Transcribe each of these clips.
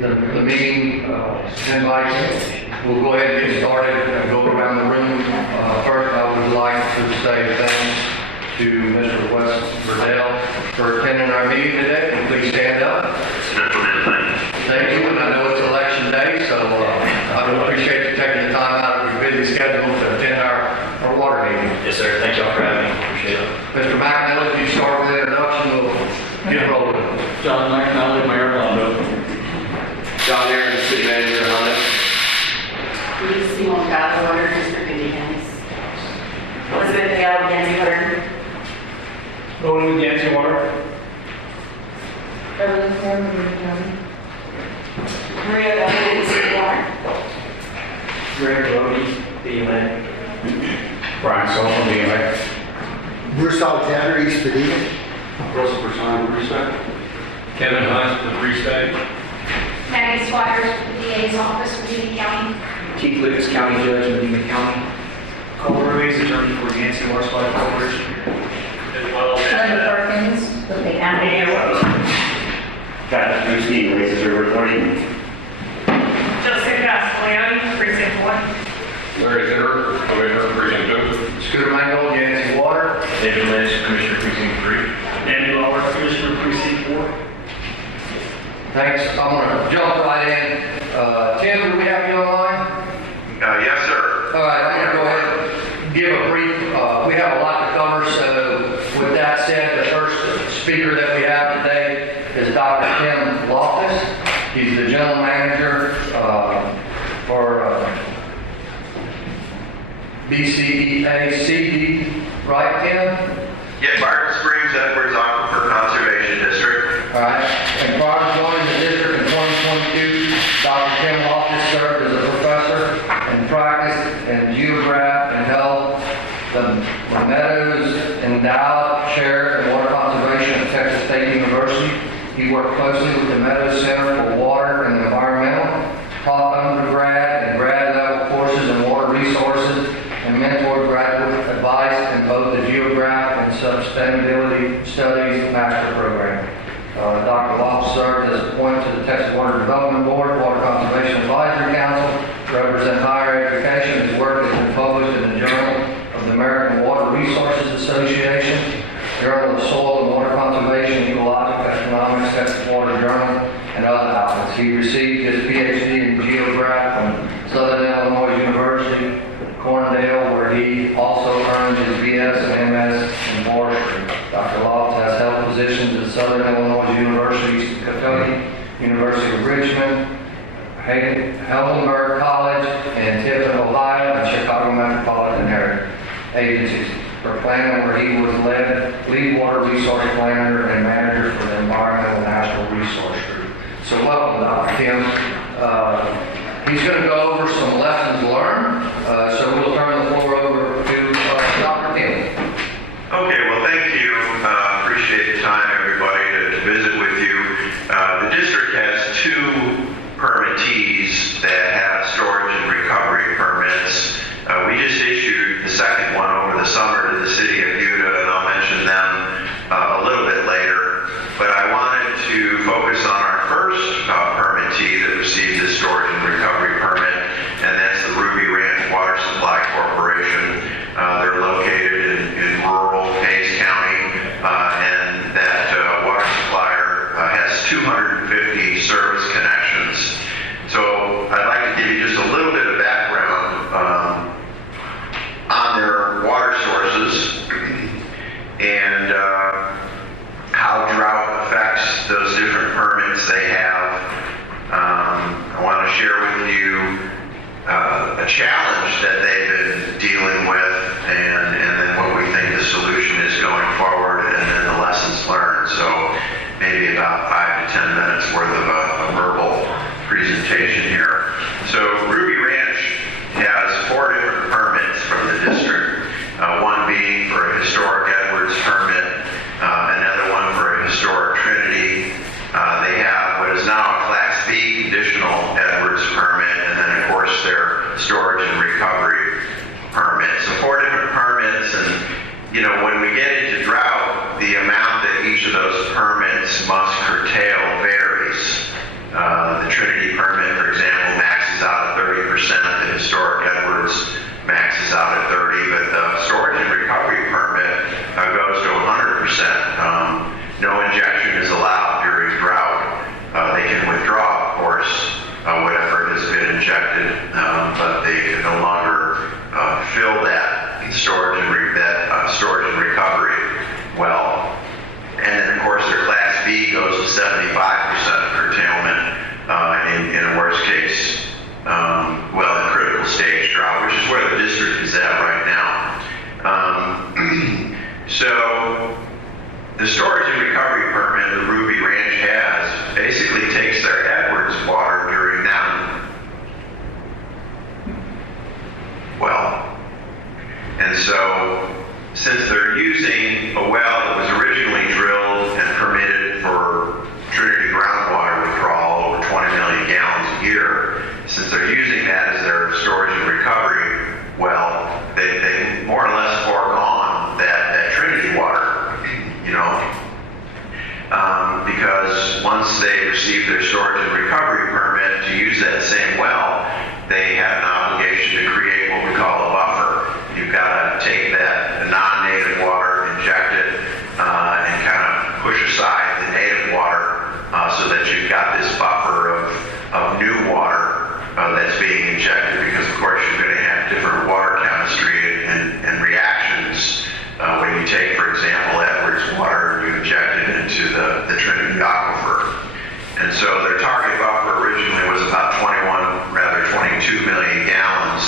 the meeting invites. We'll go ahead and get started and go around the room. First, I would like to say thanks to Mr. Wes Burdell for attending our meeting today. Please stand up. Thank you, and I know it's election day, so I would appreciate you taking the time out of your busy schedule to attend our water meeting. Yes, sir. Thank y'all for having me. Appreciate it. Mr. McNally, if you start with the introduction, we'll get rolling. John McNally, Mayor Hondo. John Aaron, City Manager, Honda. Lucy Moncada, Water District, Indiana. Elizabeth Gale, Yancey Water. Rolling with Yancey Water. Evelyn Moore, Medina County. Maria Bethany, City Water. Greg Brody, DMA. Brian Sullivan, DMA. Bruce Alexander, East Medina. Russell Persine, Free State. Kevin Hines, the Free State. Maggie Squires, DA's office, Medina County. Keith Lucas, County Judge, Medina County. Cole Ruiz, attorney for Yancey Water Supply Corporation. Linda Perkins, the Big County. Pat Drewski, Razor Authority. Joseph Castellani, precinct 1. Larry Hitter, Commissioner, Precinct 2. Scooter Mangold, Yancey Water. David Lynch, Commissioner, Precinct 3. Danny Lawler, Commissioner, Precinct 4. Thanks. I'm going to jump right in. Tim, do we have you online? Yes, sir. All right, I'm going to go ahead and give a brief. We have a lot to cover, so with that said, the first speaker that we have today is Dr. Tim Loftus. He's the general manager for BCEACD, right, Tim? Yes, Barton Springs Edwards Aquifer Conservation District. All right. And prior to joining the district in 2022, Dr. Tim Loftus served as a professor in practice and geograph and held the Meadows Endowed Chair in Water Conservation at Texas State University. He worked closely with the Meadows Center for Water and Environmental, taught undergrad and grad level courses in water resources, and mentored graduate advice in both the Geograph and Sustainability Studies Master Program. Dr. Loftus served as appointed to the Texas Water Development Board, Water Conservation Advisory Council, to represent higher education. His work has been published in the Journal of the American Water Resources Association, Journal of Soil and Water Conservation, Ecological Economics, Texas Water Journal, and other outlets. He received his PhD in Geograph from Southern Illinois University, Cornell, where he also earned his BS and MS in forestry. Dr. Loftus has held positions at Southern Illinois University, Eastern Kentucky, University of Richmond, Heidelberg College, and Tiffin, Ohio, and Chicago Metropolitan Area agencies for planning, where he was lead water resource planner and manager for the Environmental National Resource Group. So welcome, Dr. Tim. He's going to go over some lessons learned, so we'll turn the floor over to Dr. Tim. Okay, well, thank you. Appreciate the time, everybody, to visit with you. The district has two permittees that have storage and recovery permits. We just issued the second one over the summer to the city of Utah, and I'll mention them a little bit later. But I wanted to focus on our first permittee that received the storage and recovery permit, and that's the Ruby Ranch Water Supply Corporation. They're located in rural Hays County, and that water supplier has 250 service connections. So I'd like to give you just a little bit of background on their water sources and how drought affects those different permits they have. I want to share with you a challenge that they've been dealing with, and then what we think the solution is going forward, and then the lessons learned. So maybe about 5 to 10 minutes worth of a verbal presentation here. So Ruby Ranch has 4 different permits from the district, one being for a historic Edwards permit, another one for a historic Trinity. They have what is now a Class B conditional Edwards permit, and then of course their storage and recovery permit. So 4 different permits, and when we get into drought, the amount that each of those permits must curtail varies. no injection is allowed during drought. They can withdraw, of course, whatever has been injected, but they can no longer fill that storage and recovery well. And then, of course, their Class B goes to 75% curtailment in a worst case, in critical stage drought, which is where the district is at right now. So the storage and recovery permit that Ruby Ranch has basically takes their Edwards water during well. And so since they're using a well that was originally drilled and permitted for Trinity groundwater withdrawal over 20 million gallons a year, since they're using that as their storage and recovery well, they more or less foregone that Trinity water, because once they receive their storage and recovery permit to use that same well, they have an obligation to create what we call a buffer. You've got to take that non-native water, inject it, and kind of push aside the native water so that you've got this buffer of new water that's being injected, because of course you're going to have different water chemistry and reactions when you take, for example, Edwards water and you inject it into the Trinity aquifer. And so their target buffer originally was about 22 million gallons.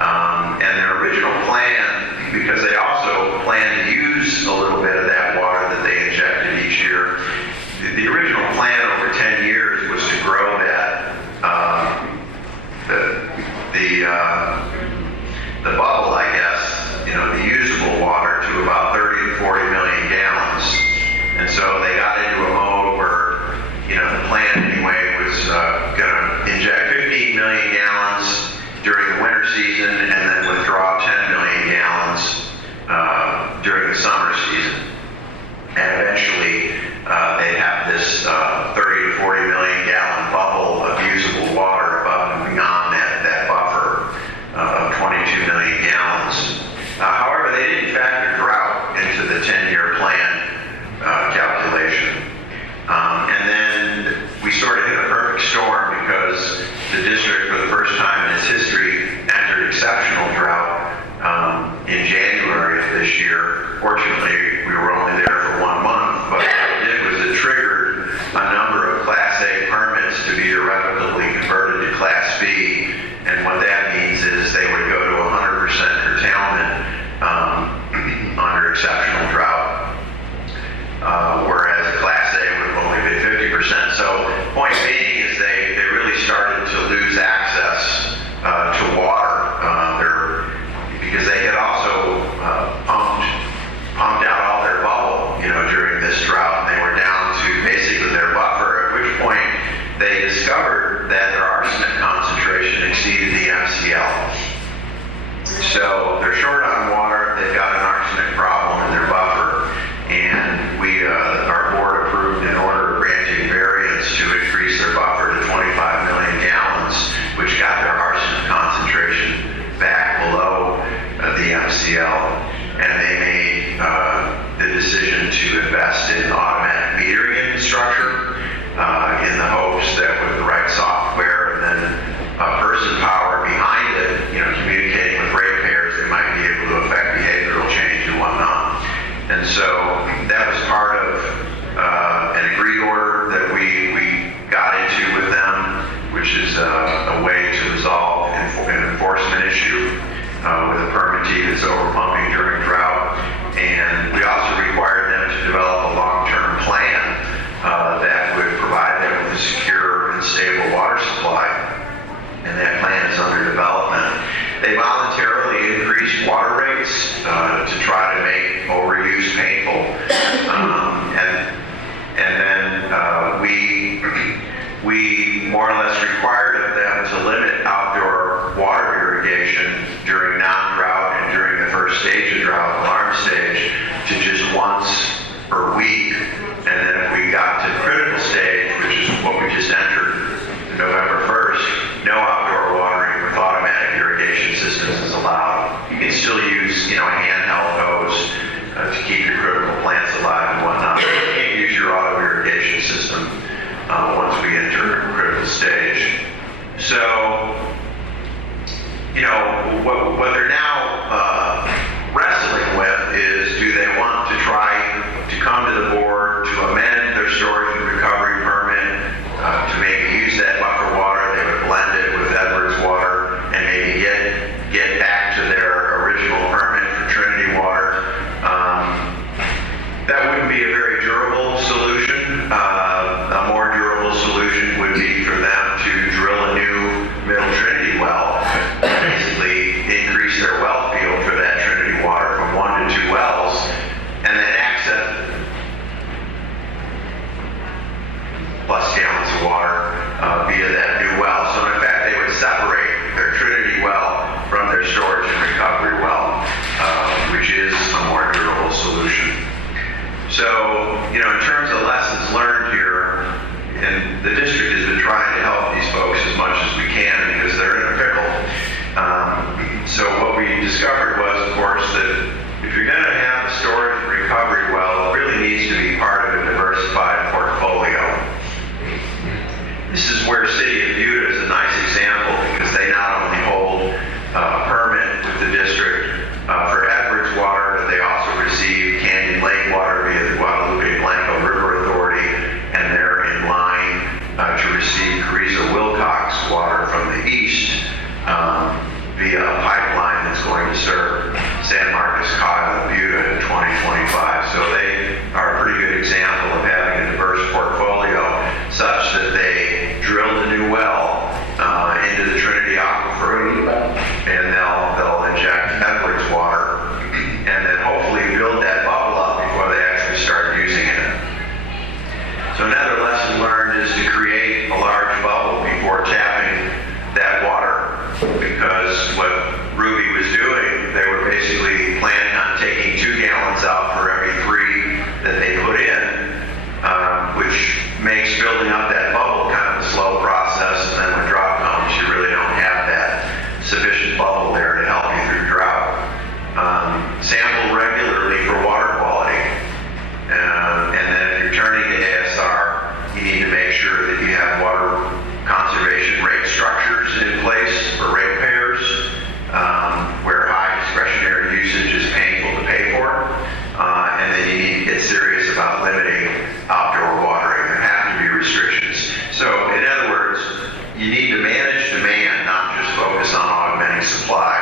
And their original plan, because they also plan to use a little bit of that water that they injected each year, the original plan over 10 years was to grow that, the bubble, I guess, the usable water to about 30 to 40 million gallons. And so they got into a mode where, the plan anyway was going to inject 15 million gallons during the winter season and then withdraw 10 million gallons during the summer season. And eventually they'd have this 30 to 40 million gallon bubble of usable water above and beyond that buffer of 22 million gallons. However, they didn't factor drought into the 10-year plan calculation. And then we sort of hit a perfect storm because the district, for the first time in its history, entered exceptional drought in January of this year. Fortunately, we were only there for 1 month, but what it did was it triggered a number of Class A permits to be irrevocably converted to Class B. And what that means is they would go to 100% curtailment under exceptional drought, whereas Class A would have only been 50%. So point being is they really started to lose access to water because they had also pumped out all their bubble, during this drought. And they were down to basically their buffer, at which point they discovered that their arsenic concentration exceeded the MCL. So they're short on water, they've got an arsenic problem in their buffer, and our board approved an order granting variance to increase their buffer to 25 million gallons, which got their arsenic concentration back below the MCL. And they made the decision to invest in automatic metering infrastructure in the hopes that with the right software and then person power behind it, communicating with ratepayers, they might be able to affect behavioral change and whatnot. And so that was part of an agreed order that we got into with them, which is a way to resolve an enforcement issue with a permittee that's overpumping during drought. And we also required them to develop a long-term plan that would provide them with a secure and stable water supply. And that plan is under development. They voluntarily increased water rates to try to make overuse painful. And then we more or less required of them to limit outdoor water irrigation during non-drought and during the first stage of drought, alarm stage, to just once per week. And then if we got to critical stage, which is what we just entered November 1st, no outdoor watering with automatic irrigation systems is allowed. You can still use, a handheld hose to keep your critical plants alive and whatnot. You can't what they're now wrestling with is, do they want to try to come to the board to amend their storage and recovery permit to maybe use that buffer water? They would blend it with Edwards water and maybe get back to their original permit for Trinity water. That wouldn't be a very durable solution. A more durable solution would be for them to drill a new Middle Trinity well, basically increase their well field for that Trinity water from 1 to 2 wells, and then access plus gallons of water via that new well. So in fact, they would separate their Trinity well from their storage and recovery well, which is a more durable solution. So, in terms of lessons learned here, and the district has been trying to help these folks as much as we can because they're in a pickle. So what we discovered was, of course, that if you're going to have a storage and recovery well, it really needs to be part of a diversified portfolio. This is where City of Buda is a nice example because they not only hold a permit with the district for Edwards water, but they also receive Canyon Lake water via the Guadalupe Blanco River Authority, and they're in line to receive Carrizo-Wilcox water from the east via a pipeline that's going to serve San Marcos, Kyle, and Buda in 2025. So they are a pretty good example of having a diverse portfolio such that they drilled a new well into the Trinity aquifer, and they'll inject Edwards water, and then hopefully build that bubble up before they actually start using it. So another lesson learned is to create a large bubble before tapping that water, because what Ruby was doing, they were basically planning on taking 2 gallons out for every 3 that they put in, which makes building up that bubble kind of a slow process, and then when drought comes, you really don't have that sufficient bubble there to help you through drought. Sample regularly for water quality, and then if you're turning to ASR, you need to make sure that you have water conservation rate structures in place for ratepayers, where high discretionary usage is painful to pay for, and then you need to get serious about limiting outdoor watering. There have to be restrictions. So in other words, you need to manage demand, not just focus on augmenting supply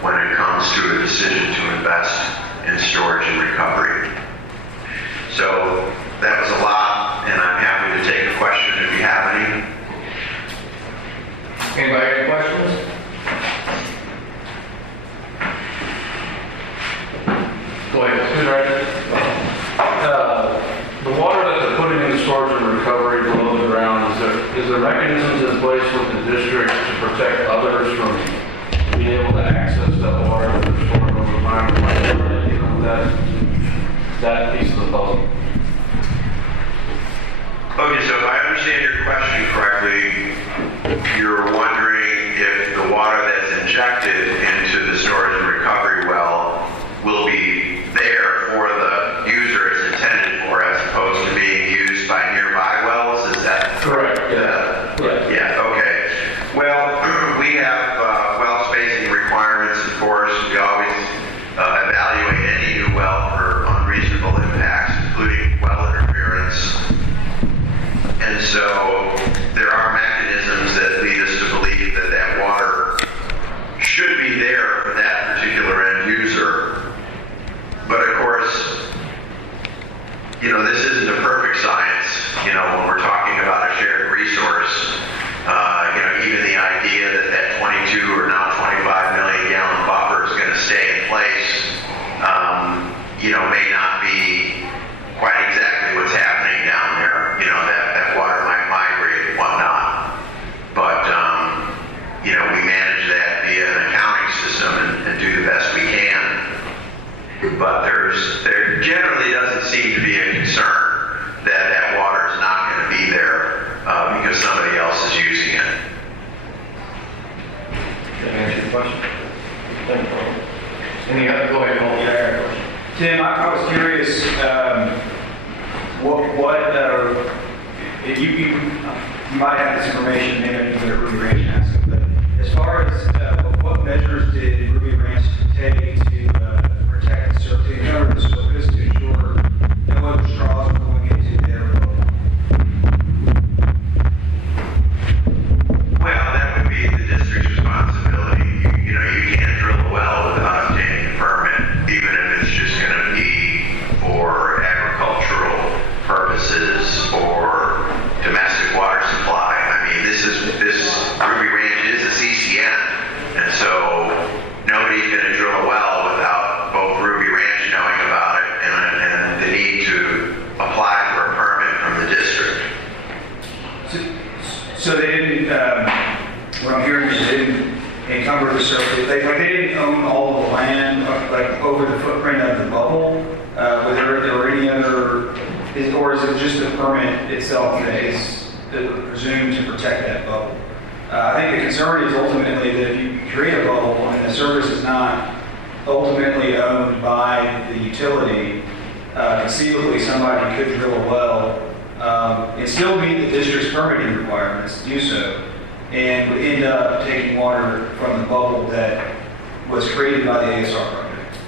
when it comes to a decision to invest in storage and recovery. So that was a lot, and I'm happy to take a question if you have any. Anybody have any questions? Go ahead. The water that they're putting in the storage and recovery below the ground, is there mechanisms in place with the district to protect others from being able to access that water that they're storing over time? That piece of the puzzle. Okay, so if I understand your question correctly, you're wondering if the water that's injected into the storage and recovery well will be there for the user it's intended for, as opposed to being used by nearby wells? Is that Correct, yeah. Yeah, okay. Well, we have well spacing requirements, of course. We always evaluate any new well for unreasonable impacts, including well interference. And so there are mechanisms that lead us to believe that that water should be there for that particular end user. But of course, this isn't a perfect science. When we're talking about a shared resource, even the idea that that 22 or now 25 million gallon buffer is going to stay in place, may not be quite exactly what's happening down there. That water might migrate and whatnot. But, we manage that via an accounting system and do the best we can. But there generally doesn't seem to be a concern that that water is not going to be there because somebody else is using it. Did I answer your question? Any other? Go ahead, Paul. Tim, I was curious, you might have this information, maybe I need to Ruby Ranch ask, but as far as what what measures did Ruby Ranch take to protect the surface, to cover the surface to ensure no other straws were going into their boat? Well, that would be the district's responsibility. You can't drill a well without obtaining a permit, even if it's just going to be for agricultural purposes or domestic water supply. I mean, this Ruby Ranch is a CCN, and so nobody's going to drill a well without both Ruby Ranch knowing about it and the need to apply for a permit from the district. So they didn't, what I'm hearing is they didn't encumber the surface, they didn't own all of the land, like over the footprint of the bubble? Was there any other, or is it just the permit itself that is presumed to protect that bubble? I think the concern is ultimately that if you create a bubble and the surface is not ultimately owned by the utility, conceivably somebody could drill a well and still meet the district's permitting requirements to do so, and would end up taking water from the bubble that was created by the ASR project.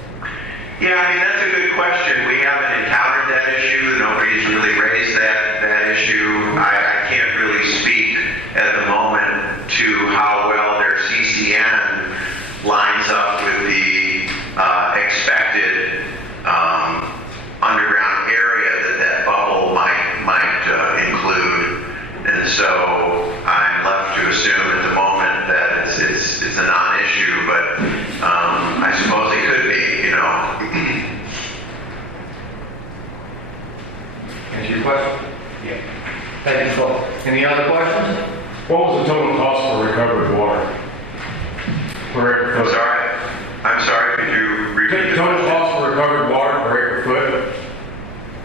Yeah, I mean, that's a good question. We haven't encountered that issue. Nobody's really raised that issue. I can't really speak at the moment to how well their CCN lines up with the expected underground area that bubble might include. And so I'm left to assume at the moment that it's a non-issue, but I suppose it could be, Answer your question? Yeah. Thank you, Phil. Any other questions? What was the total cost for recovered water? I'm sorry, could you repeat? Total cost for recovered water per acre foot?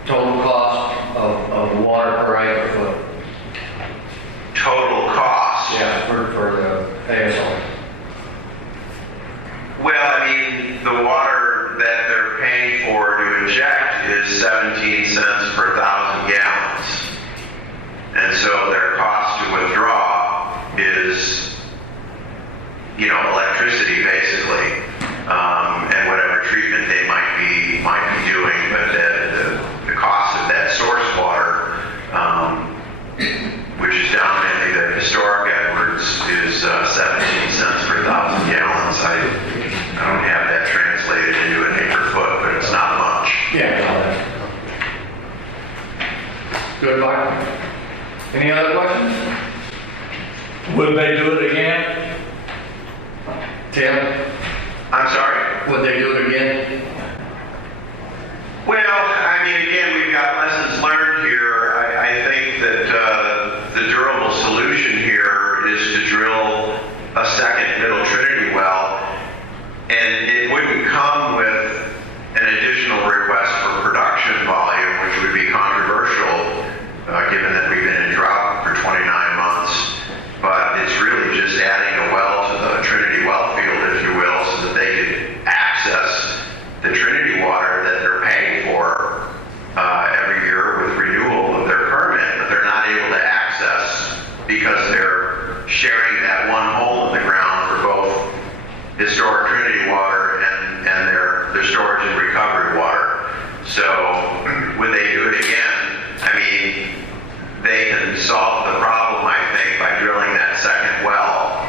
Total cost of water per acre foot. Total cost? Yeah, for the ASR. Well, I mean, the water that they're paying for to inject is 17 cents per 1,000 gallons. And so their cost to withdraw is, electricity basically, and whatever treatment they might be doing. But the cost of that source water, which is dominantly the historic Edwards, is 17 cents per 1,000 gallons. I don't have that translated into an acre foot, but it's not much. Yeah. Good, Mike. Any other questions? Would they do it again? Tim, I'm sorry? would they do it again? Well, I mean, again, we've got lessons learned here. I think that the durable solution here is to drill a second Middle Trinity well, and it wouldn't come with an additional request for production volume, which would be controversial, given that we've been in drought for 29 months. But it's really just adding a well to the Trinity well field, if you will, so that they could access the Trinity water that they're paying for every year with renewal of their permit, but they're not able to access because they're sharing that one hole in the ground for both historic Trinity water and their storage and recovery water. So would they do it again? I mean, they can solve the problem, I think, by drilling that second well,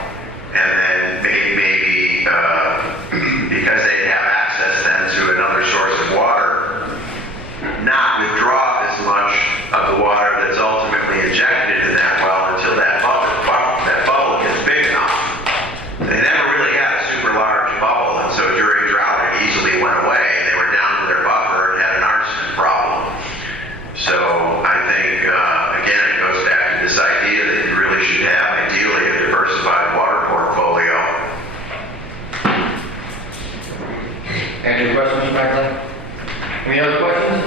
and then maybe because they have access then to another source of water, not withdraw as much of the water that's ultimately injected into that well until that bubble gets big enough. They never really had a super large bubble, and so during drought it easily went away. They were down to their buffer and had an arsenic problem. So I think, again, it goes back to this idea that you really should have, ideally, a diversified water portfolio. Any questions, Mr. McLean? Any other questions?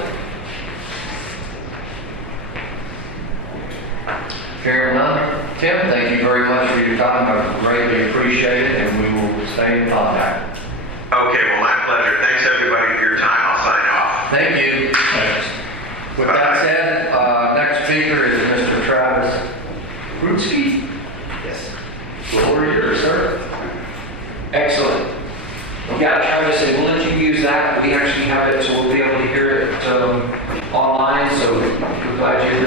Hearing none. Tim, thank you very much for your time. I greatly appreciate it, and we will stay in contact. Okay, well, my pleasure. Thanks, everybody, for your time. I'll sign off. Thank you. With that said, next speaker is Mr. Travis Rutsky. Yes. Floor is yours, sir.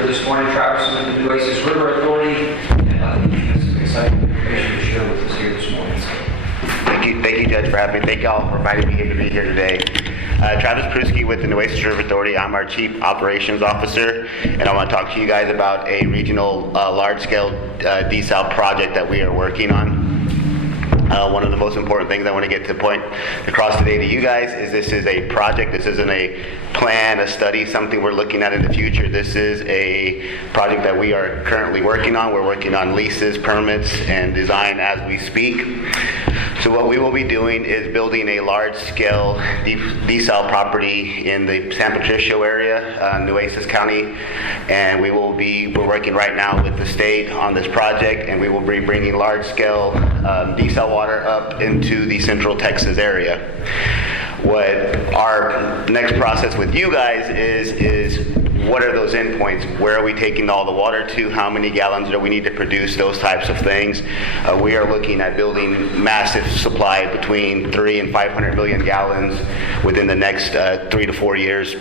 here this morning, Travis with the Nueces River Authority, and I think he has some exciting information to share with us here this morning. Thank you, Judge, for having me. Thank y'all for inviting me here to be here today. Travis Pruski with the Nueces River Authority. I'm our Chief Operations Officer, and I want to talk to you guys about a regional large-scale desal project that we are working on. One of the most important things I want to get to point across today to you guys is this is a project. This isn't a plan, a study, something we're looking at in the future. This is a project that we are currently working on. We're working on leases, permits, and design as we speak. So what we will be doing is building a large-scale desal property in the San Patricio area, Nueces County, and we're working right now with the state on this project, and we will be bringing large-scale desal water up into the Central Texas area. What our next process with you guys is what are those endpoints? Where are we taking all the water to? How many gallons do we need to produce? Those types of things. We are looking at building massive supply between 300 and 500 million gallons within the next 3 to 4 years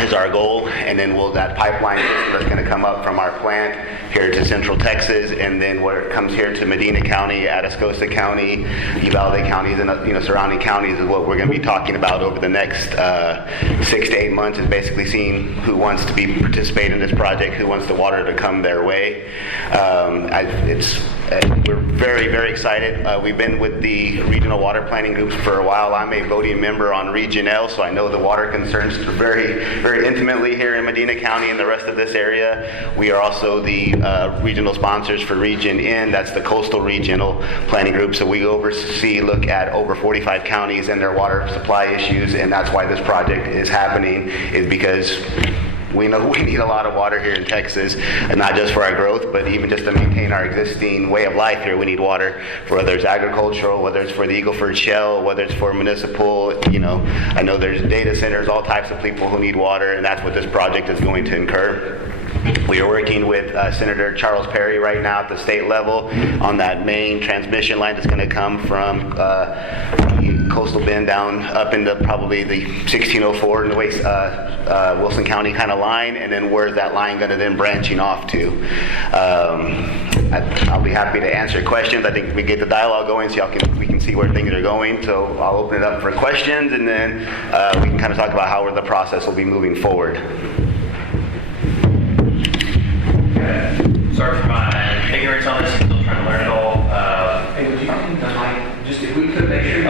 is our goal. And then that pipeline that's going to come up from our plant here to Central Texas, and then where it comes here to Medina County, Atascosa County, Uvalde counties, and surrounding counties is what we're going to be talking about over the next 6 to 8 months. Is basically seeing who wants to participate in this project, who wants the water to come their way. We're very, very excited. We've been with the regional water planning groups for a while. I'm a voting member on Region L, so I know the water concerns very, very intimately here in Medina County and the rest of this area. We are also the regional sponsors for Region N. That's the coastal regional planning group. So we look at over 45 counties and their water supply issues, and that's why this project is happening, is because we know we need a lot of water here in Texas, and not just for our growth, but even just to maintain our existing way of life here. We need water, for whether it's agricultural, whether it's for the Eagle Ford Shell, whether it's for municipal. I know there's data centers, all types of people who need water, and that's what this project is going to incur. We are working with Senator Charles Perry right now at the state level on that main transmission line that's going to come from Coastal Bend down up into probably the 1604 in the Wilson County kind of line, and then where's that line going to then branching off to? I'll be happy to answer questions. I think we get the dialogue going so we can see where things are going. So I'll open it up for questions, and then we can kind of talk about how the process will be moving forward. Sorry for my ignorance on this. I'm still trying to learn it all. Hey, would you think the mic, just if we could make sure,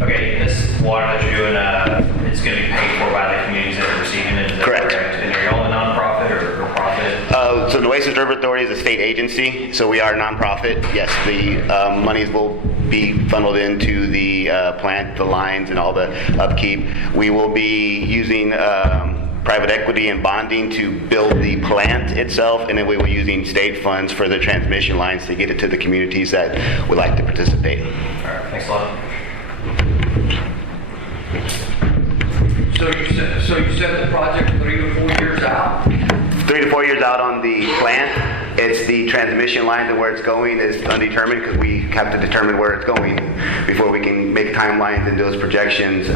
Okay, this water that you're doing, it's going to be paid for by the communities that are receiving it. Is that Correct. And are you all a nonprofit or profit? So Nueces River Authority is a state agency, so we are a nonprofit. Yes, the monies will be funneled into the plant, the lines, and all the upkeep. We will be using private equity and bonding to build the plant itself, and then we will be using state funds for the transmission lines to get it to the communities that would like to participate. All right, thanks a lot. So you said the project 3 to 4 years out? 3 to 4 years out on the plant. It's the transmission line to where it's going is undetermined, because we have to determine where it's going before we can make timelines and those projections.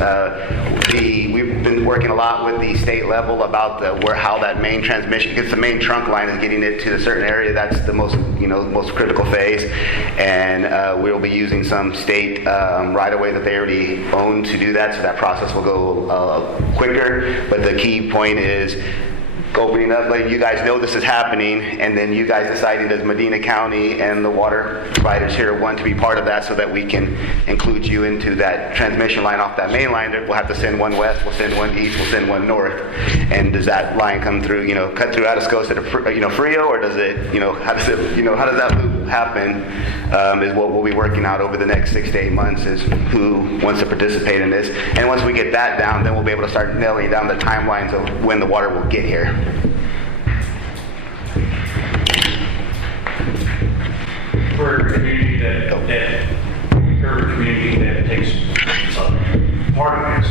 We've been working a lot with the state level about how that main transmission, because the main trunk line is getting it to a certain area. That's the most critical phase, and we'll be using some state right of way that they already own to do that. So that process will go quicker. But the key point is opening up, letting you guys know this is happening, and then you guys deciding, does Medina County and the water providers here want to be part of that, so that we can include you into that transmission line off that main line. We'll have to send one west, we'll send one east, we'll send one north. And does that line come through, cut through Atascosa to Frio, or does it, how does that loop happen? Is what we'll be working out over the next 6 to 8 months, is who wants to participate in this. And once we get that down, then we'll be able to start nailing down the timelines of when the water will get here. For a community that takes part of this,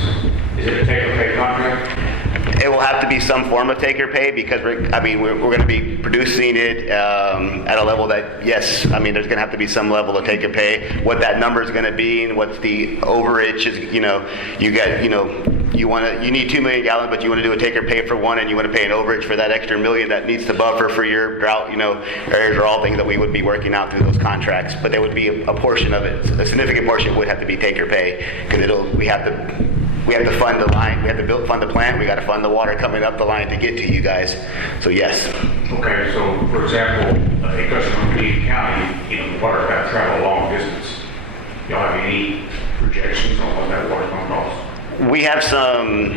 is it a take-or-pay contract? It will have to be some form of take-or-pay, because we're going to be producing it at a level that, yes, there's going to have to be some level of take-or-pay. What that number is going to be and what's the overage is, you need 2 million gallons, but you want to do a take or pay for one, and you want to pay an overage for that extra million that needs to buffer for your drought, areas are all things that we would be working out through those contracts. But there would be a portion of it, a significant portion would have to be take or pay, because we have to fund the line, we have to fund the plant, we got to fund the water coming up the line to get to you guys. So yes. Okay, so for example, a customer in Medina County, the water got to travel a long distance. Y'all have any projections on what that water's going to cost? We have some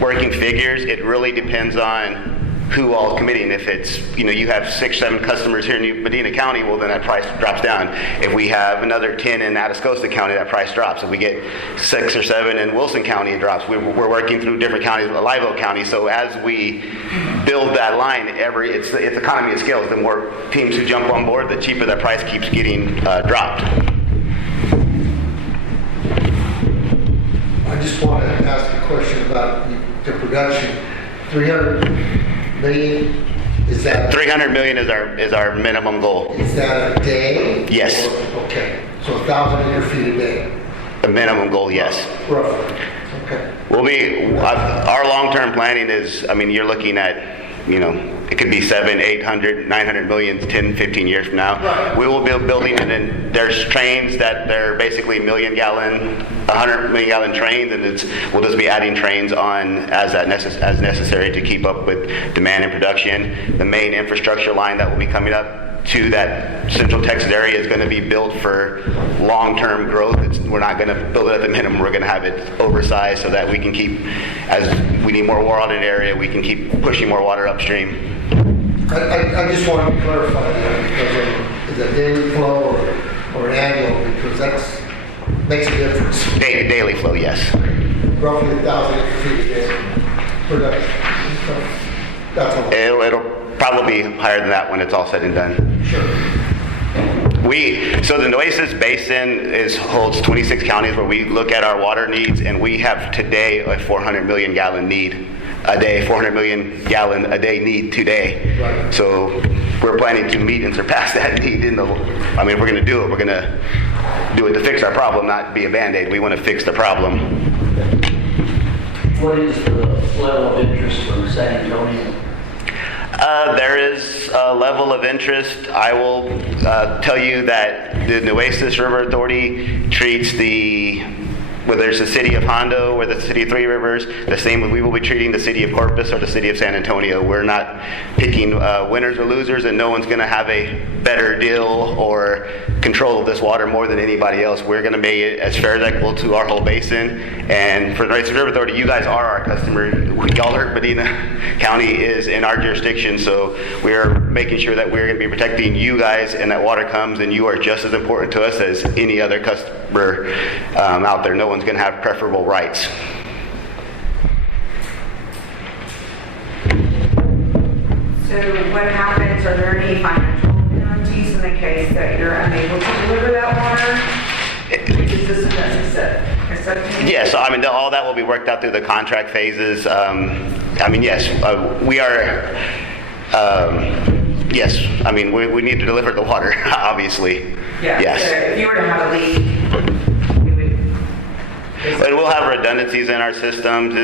working figures. It really depends on who all is committing. If it's, you have 6, 7 customers here in Medina County, well, then that price drops down. If we have another 10 in Atascosa County, that price drops. If we get 6 or 7 in Wilson County, it drops. We're working through different counties, Live Oak County, so as we build that line, it's economy of scale. The more teams who jump on board, the cheaper that price keeps getting dropped. I just want to ask a question about the production. 300 million, is that? 300 million is our minimum goal. Is that a day? Yes. Okay, so 1,000 acre feet a day? A minimum goal, yes. Roughly, okay. Our long-term planning is, you're looking at, it could be 700, 800, 900 million, 10, 15 years from now. Right. We will be building it, and there's trains that they're basically 100 million gallon trains, and we'll just be adding trains on as necessary to keep up with demand and production. The main infrastructure line that will be coming up to that Central Texas area is going to be built for long-term growth. We're not going to build it at the minimum. We're going to have it oversized so that we can keep, as we need more water in the area, we can keep pushing more water upstream. I just wanted to clarify that because of the daily flow or an annual, because that makes a difference. Daily flow, yes. Roughly 1,000 acre feet a day production. That's a lot. It'll probably be higher than that when it's all said and done. Sure. So the Nueces Basin holds 26 counties where we look at our water needs, and we have today a 400 million gallon need a day, 400 million gallon a day need today. Right. So we're planning to meet and surpass that need if we're going to do it, we're going to do it to fix our problem, not be a Band-Aid. We want to fix the problem. What is the level of interest from San Antonio? There is a level of interest. I will tell you that the Nueces River Authority treats whether it's the city of Hondo or the city of Three Rivers, the same as we will be treating the city of Corpus or the city of San Antonio. We're not picking winners or losers, and no one's going to have a better deal or control of this water more than anybody else. We're going to make it as fair as equitable to our whole basin. And for the Nueces River Authority, you guys are our customer. Y'all are Medina County is in our jurisdiction, so we're making sure that we're going to be protecting you guys, and that water comes, and you are just as important to us as any other customer out there. No one's going to have preferable rights. So what happens, are there any financial penalties in the case that you're unable to deliver that water? Is this a Yes, all that will be worked out through the contract phases. Yes, we are, yes, we need to deliver the water, obviously. Yeah, yes. so if you were to have a leak, and we'll have redundancies in our systems.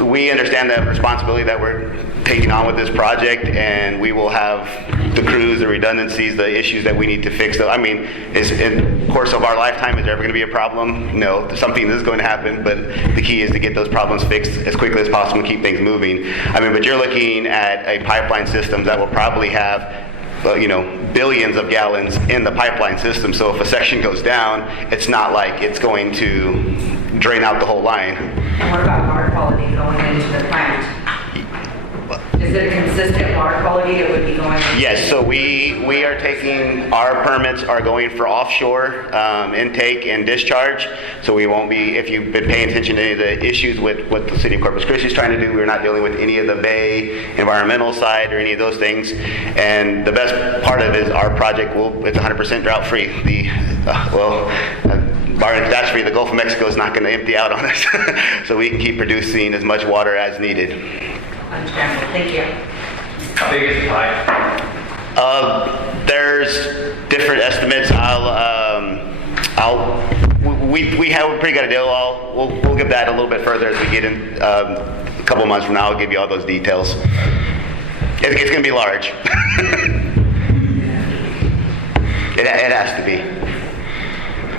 We understand the responsibility that we're taking on with this project, and we will have the crews, the redundancies, the issues that we need to fix. Is in the course of our lifetime, is there ever going to be a problem? No, something is going to happen, but the key is to get those problems fixed as quickly as possible and keep things moving. But you're looking at a pipeline system that will probably have billions of gallons in the pipeline system. So if a section goes down, it's not like it's going to drain out the whole line. and what about water quality going into the plant? Is it consistent water quality that would be going? Yes, so we are taking, our permits are going for offshore intake and discharge. So we won't be, if you've been paying attention to any of the issues with what the city of Corpus Christi is trying to do, we're not dealing with any of the bay environmental side or any of those things. And the best part of it is our project it's 100% drought free. Bar and catastrophe, the Gulf of Mexico is not going to empty out on us. So we can keep producing as much water as needed. Understandable. Thank you. How big is the pipe? There's different estimates. we have a pretty good deal. We'll give that a little bit further as we get in a couple months from now. I'll give you all those details. It's going to be large. It has to be.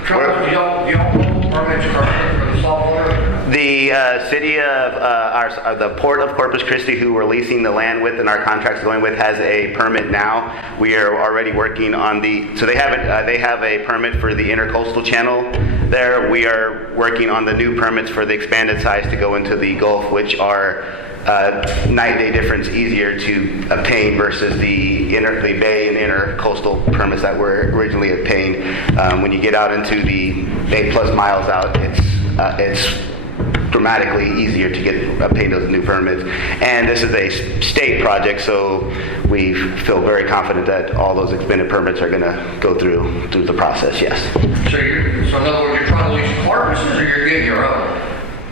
Charles, do y'all hold permits currently for the saltwater? The city of the Port of Corpus Christi, who we're leasing the land with and our contract's going with, has a permit now. We are already working on so they have a permit for the intercoastal channel there. We are working on the new permits for the expanded size to go into the Gulf, which are night-day difference easier to obtain versus the bay and intercoastal permits that were originally obtained. When you get out into the 8+ miles out, it's dramatically easier to obtain those new permits. And this is a state project, so we feel very confident that all those expanded permits are going to go through the process, yes. So in other words, you're trying to lease Corpus's, or you're getting your own?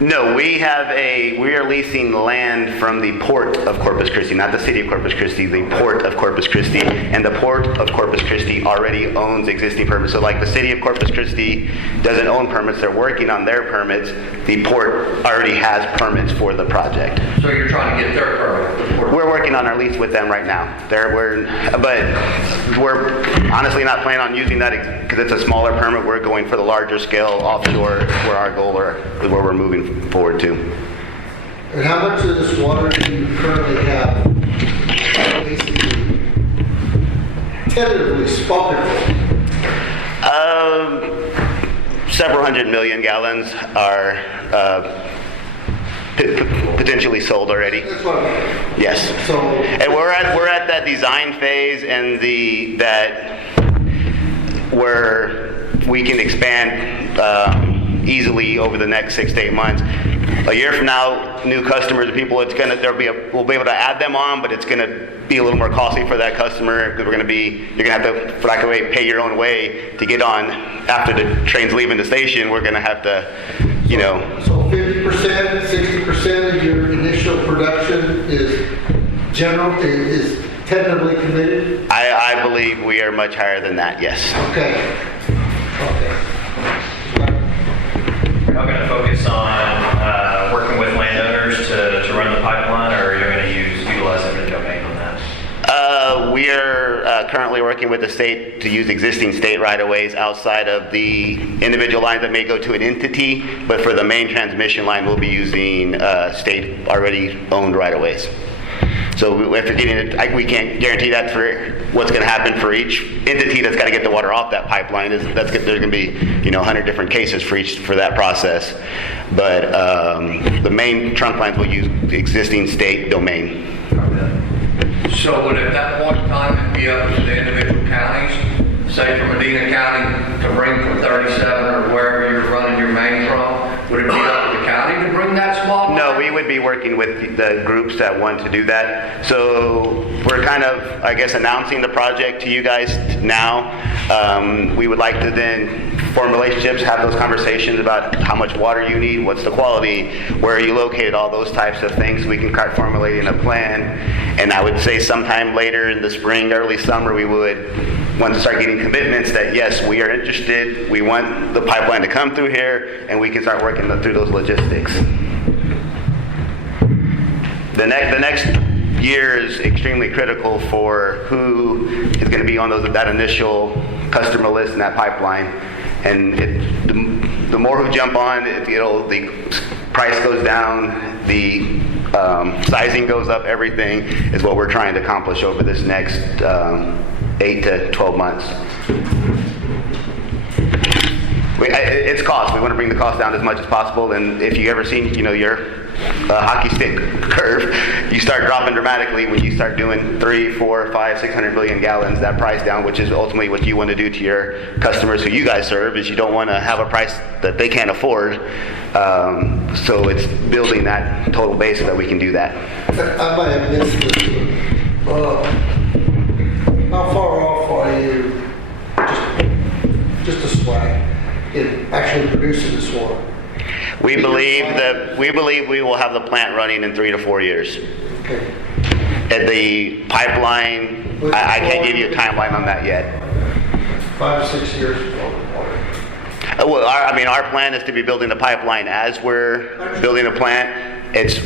No, we are leasing land from the Port of Corpus Christi, not the city of Corpus Christi, the Port of Corpus Christi. And the Port of Corpus Christi already owns existing permits. So like the city of Corpus Christi doesn't own permits, they're working on their permits. The port already has permits for the project. So you're trying to get their permit? The port. We're working on our lease with them right now. But we're honestly not planning on using that because it's a smaller permit. We're going for the larger scale offshore where our goal is where we're moving forward to. And how much of this water do you currently have basically tentatively spoken for? Several hundred million gallons are potentially sold already. That's what I mean. Yes. So, and we're at that design phase and where we can expand easily over the next 6 to 8 months. A year from now, new customers, people, we'll be able to add them on, but it's going to be a little more costly for that customer because you're going to have to, for lack of a way, pay your own way to get on. After the train's leaving the station, we're going to have to, So 50%, 60% of your initial production is tentatively committed? I believe we are much higher than that, yes. Okay. Y'all going to focus on working with landowners to run the pipeline, or are you going to utilize eminent domain on that? We are currently working with the state to use existing state right-of-ways outside of the individual lines that may go to an entity, but for the main transmission line, we'll be using state already owned right-of-ways. So if you're getting it, we can't guarantee that for what's going to happen for each entity that's got to get the water off that pipeline. There's going to be 100 different cases for that process. But the main trunk lines will use the existing state domain. So would at that point in time it be up to the individual counties, say from Medina County to bring from 37 or wherever you're running your main from? Would it be up to the county to bring that small line? No, we would be working with the groups that want to do that. So we're kind of, I guess, announcing the project to you guys now. We would like to then form relationships, have those conversations about how much water you need, what's the quality, where are you located, all those types of things. We can start formulating a plan. And I would say sometime later in the spring, early summer, we would want to start getting commitments that yes, we are interested, we want the pipeline to come through here, and we can start working through those logistics. The next year is extremely critical for who is going to be on that initial customer list in that pipeline. And the more who jump on, the price goes down, the sizing goes up, everything is what we're trying to accomplish over this next 8 to 12 months. It's cost. We want to bring the cost down as much as possible. And if you ever seen, your hockey stick curve, you start dropping dramatically when you start doing 300, 400, 500, 600 billion gallons. That price down, which is ultimately what you want to do to your customers who you guys serve, is you don't want to have a price that they can't afford. So it's building that total base so that we can do that. I might have missed this. How far off are you, just a swag, in actually producing this water? We believe we will have the plant running in 3 to 4 years. Okay. At the pipeline, I can't give you a timeline on that yet. 5 to 6 years. Well, our plan is to be building the pipeline as we're building a plant. It's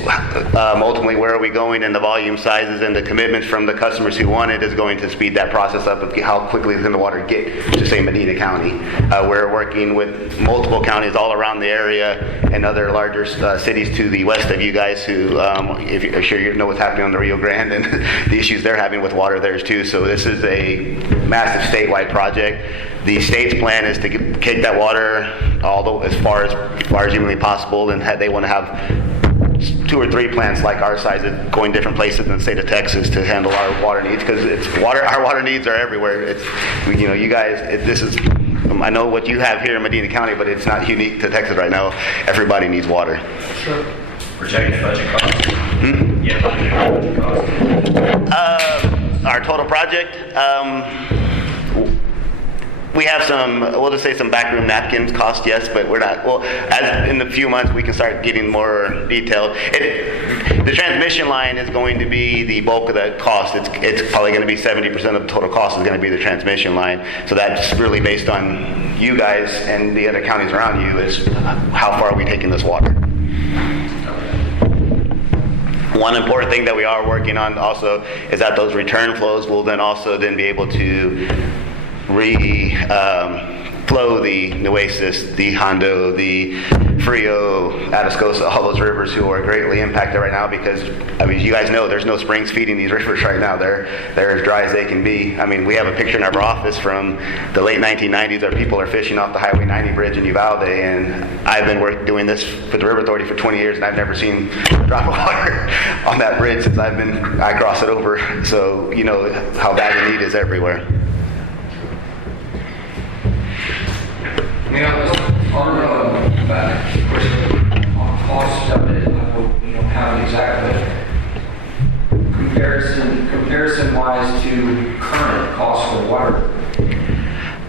ultimately where are we going, and the volume sizes and the commitments from the customers who want it is going to speed that process up of how quickly can the water get to, say, Medina County. We're working with multiple counties all around the area and other larger cities to the west of you guys who, if you're sure you know what's happening on the Rio Grande and the issues they're having with water there too. So this is a massive statewide project. The state's plan is to take that water as far as humanly possible, and they want to have 2 or 3 plants like our size going different places in the state of Texas to handle our water needs, because our water needs are everywhere. You guys, this is, I know what you have here in Medina County, but it's not unique to Texas right now. Everybody needs water. Sure. Projected budget cost? Yeah, budget cost. Our total project, we have some, we'll just say some backroom napkins cost, yes, but we're not, well, as in a few months we can start getting more detailed. The transmission line is going to be the bulk of that cost. It's probably going to be 70% of the total cost is going to be the transmission line. So that's really based on you guys and the other counties around you, is how far are we taking this water. One important thing that we are working on also is that those return flows will then also be able to flow the Nueces, the Hondo, the Frio, Atascosa, all those rivers who are greatly impacted right now because, you guys know there's no springs feeding these rivers right now. They're as dry as they can be. We have a picture in our office from the late 1990s where people are fishing off the Highway 90 bridge in Uvalde, and I've been doing this for the River Authority for 20 years, and I've never seen a drop of water on that bridge since I cross it over. So you know how bad the need is everywhere. On cost of it, I hope you don't have an exact comparison wise to current cost for water.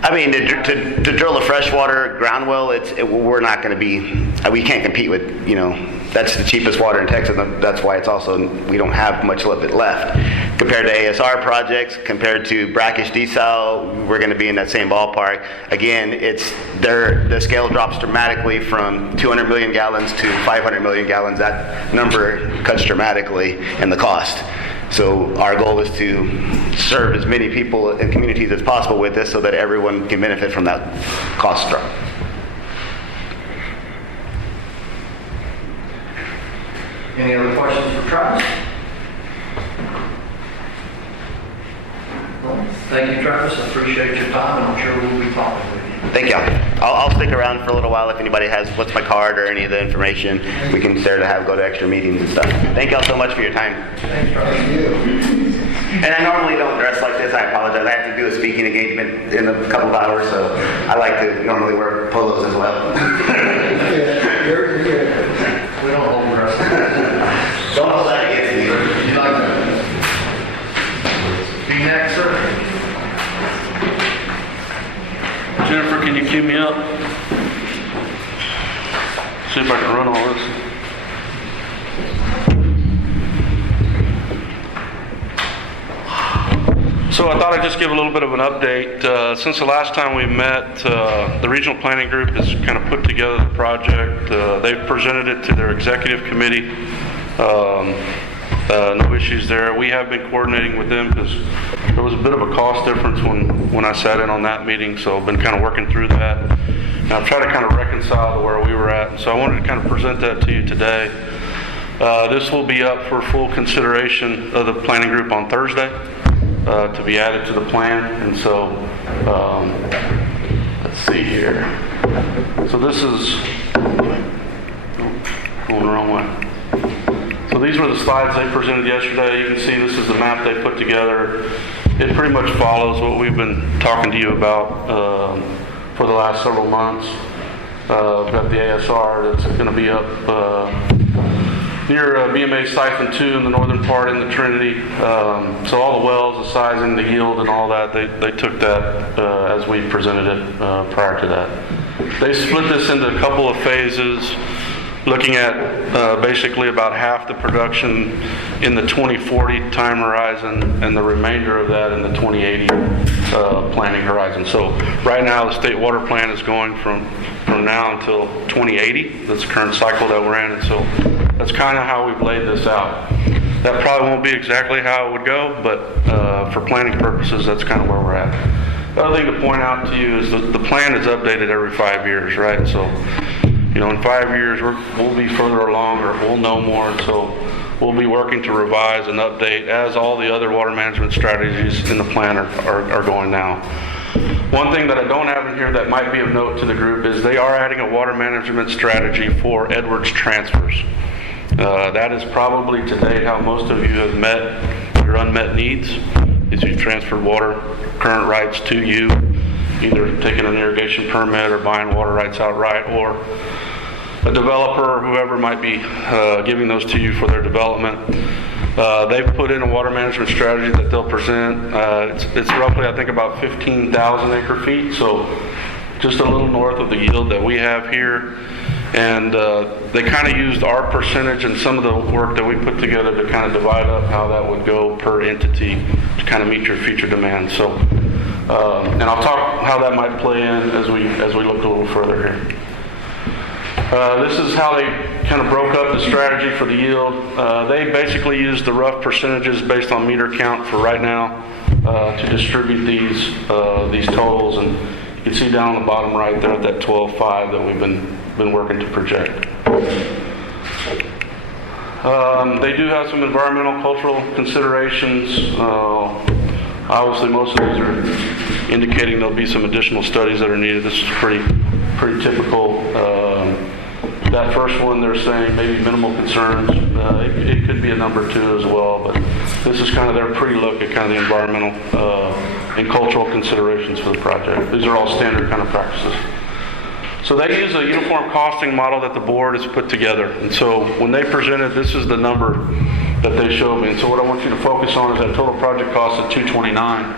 To drill a freshwater ground well, we're not going to be, we can't compete with, that's the cheapest water in Texas. That's why it's also, we don't have much of it left. Compared to ASR projects, compared to brackish desal, we're going to be in that same ballpark. Again, the scale drops dramatically from 200 million gallons to 500 million gallons. That number cuts dramatically in the cost. So our goal is to serve as many people and communities as possible with this so that everyone can benefit from that cost drop. Any other questions for Travis? Well, thank you, Travis. I appreciate your time, and I'm sure we'll be talking with you. Thank y'all. I'll stick around for a little while if anybody has what's my card or any of the information. We can start to go to extra meetings and stuff. Thank y'all so much for your time. Thanks, Travis. Thank you. And I normally don't dress like this. I apologize. I have to do a speaking engagement in a couple of hours, so I like to normally wear polos as well. You're good. We don't hold dress. Don't hold that against me. Would you like to be next, sir? Jennifer, can you cue me up? See if I can run all this. So I thought I'd just give a little bit of an update. Since the last time we met, the regional planning group has kind of put together the project. They've presented it to their executive committee. No issues there. We have been coordinating with them because there was a bit of a cost difference when I sat in on that meeting, so I've been kind of working through that. And I've tried to kind of reconcile to where we were at. So I wanted to kind of present that to you today. This will be up for full consideration of the planning group on Thursday to be added to the plan. And so, let's see here. So this is going the wrong way. So these were the slides they presented yesterday. You can see this is the map they put together. It pretty much follows what we've been talking to you about for the last several months. We've got the ASR that's going to be up near BMA Siphon 2 in the northern part in the Trinity. So all the wells, the sizing, the yield, and all that, they took that as we presented it prior to that. They split this into a couple of phases. looking at basically about half the production in the 2040 time horizon and the remainder of that in the 2080 planning horizon. So right now the state water plan is going from now until 2080. That's the current cycle that we're in, and so that's kind of how we've laid this out. That probably won't be exactly how it would go, but for planning purposes, that's kind of where we're at. The other thing to point out to you is the plan is updated every 5 years, right? So, you know, in 5 years, we'll be further along, or we'll know more, and so we'll be working to revise and update as all the other water management strategies in the plan are going now. One thing that I don't have in here that might be of note to the group is they are adding a water management strategy for Edwards transfers. That is probably to date how most of you have met your unmet needs, is you transferred water current rights to you, either taking an irrigation permit or buying water rights outright, or a developer or whoever might be giving those to you for their development. They've put in a water management strategy that they'll present. It's roughly, I think, about 15,000 acre feet, so just a little north of the yield that we have here. And they kind of used our percentage and some of the work that we put together to kind of divide up how that would go per entity to kind of meet your future demand. So, and I'll talk how that might play in as we look a little further here. This is how they kind of broke up the strategy for the yield. They basically used the rough percentages based on meter count for right now to distribute these totals, and you can see down on the bottom right there at that 12.5 that we've been working to project. They do have some environmental cultural considerations. Obviously, most of these are indicating there'll be some additional studies that are needed. This is pretty typical. That first one, they're saying maybe minimal concerns. It could be a number 2 as well, but this is kind of their pre-look at kind of the environmental and cultural considerations for the project. These are all standard kind of practices. So they use a uniform costing model that the board has put together. And so when they presented, this is the number that they showed me. And so what I want you to focus on is that total project cost of $229.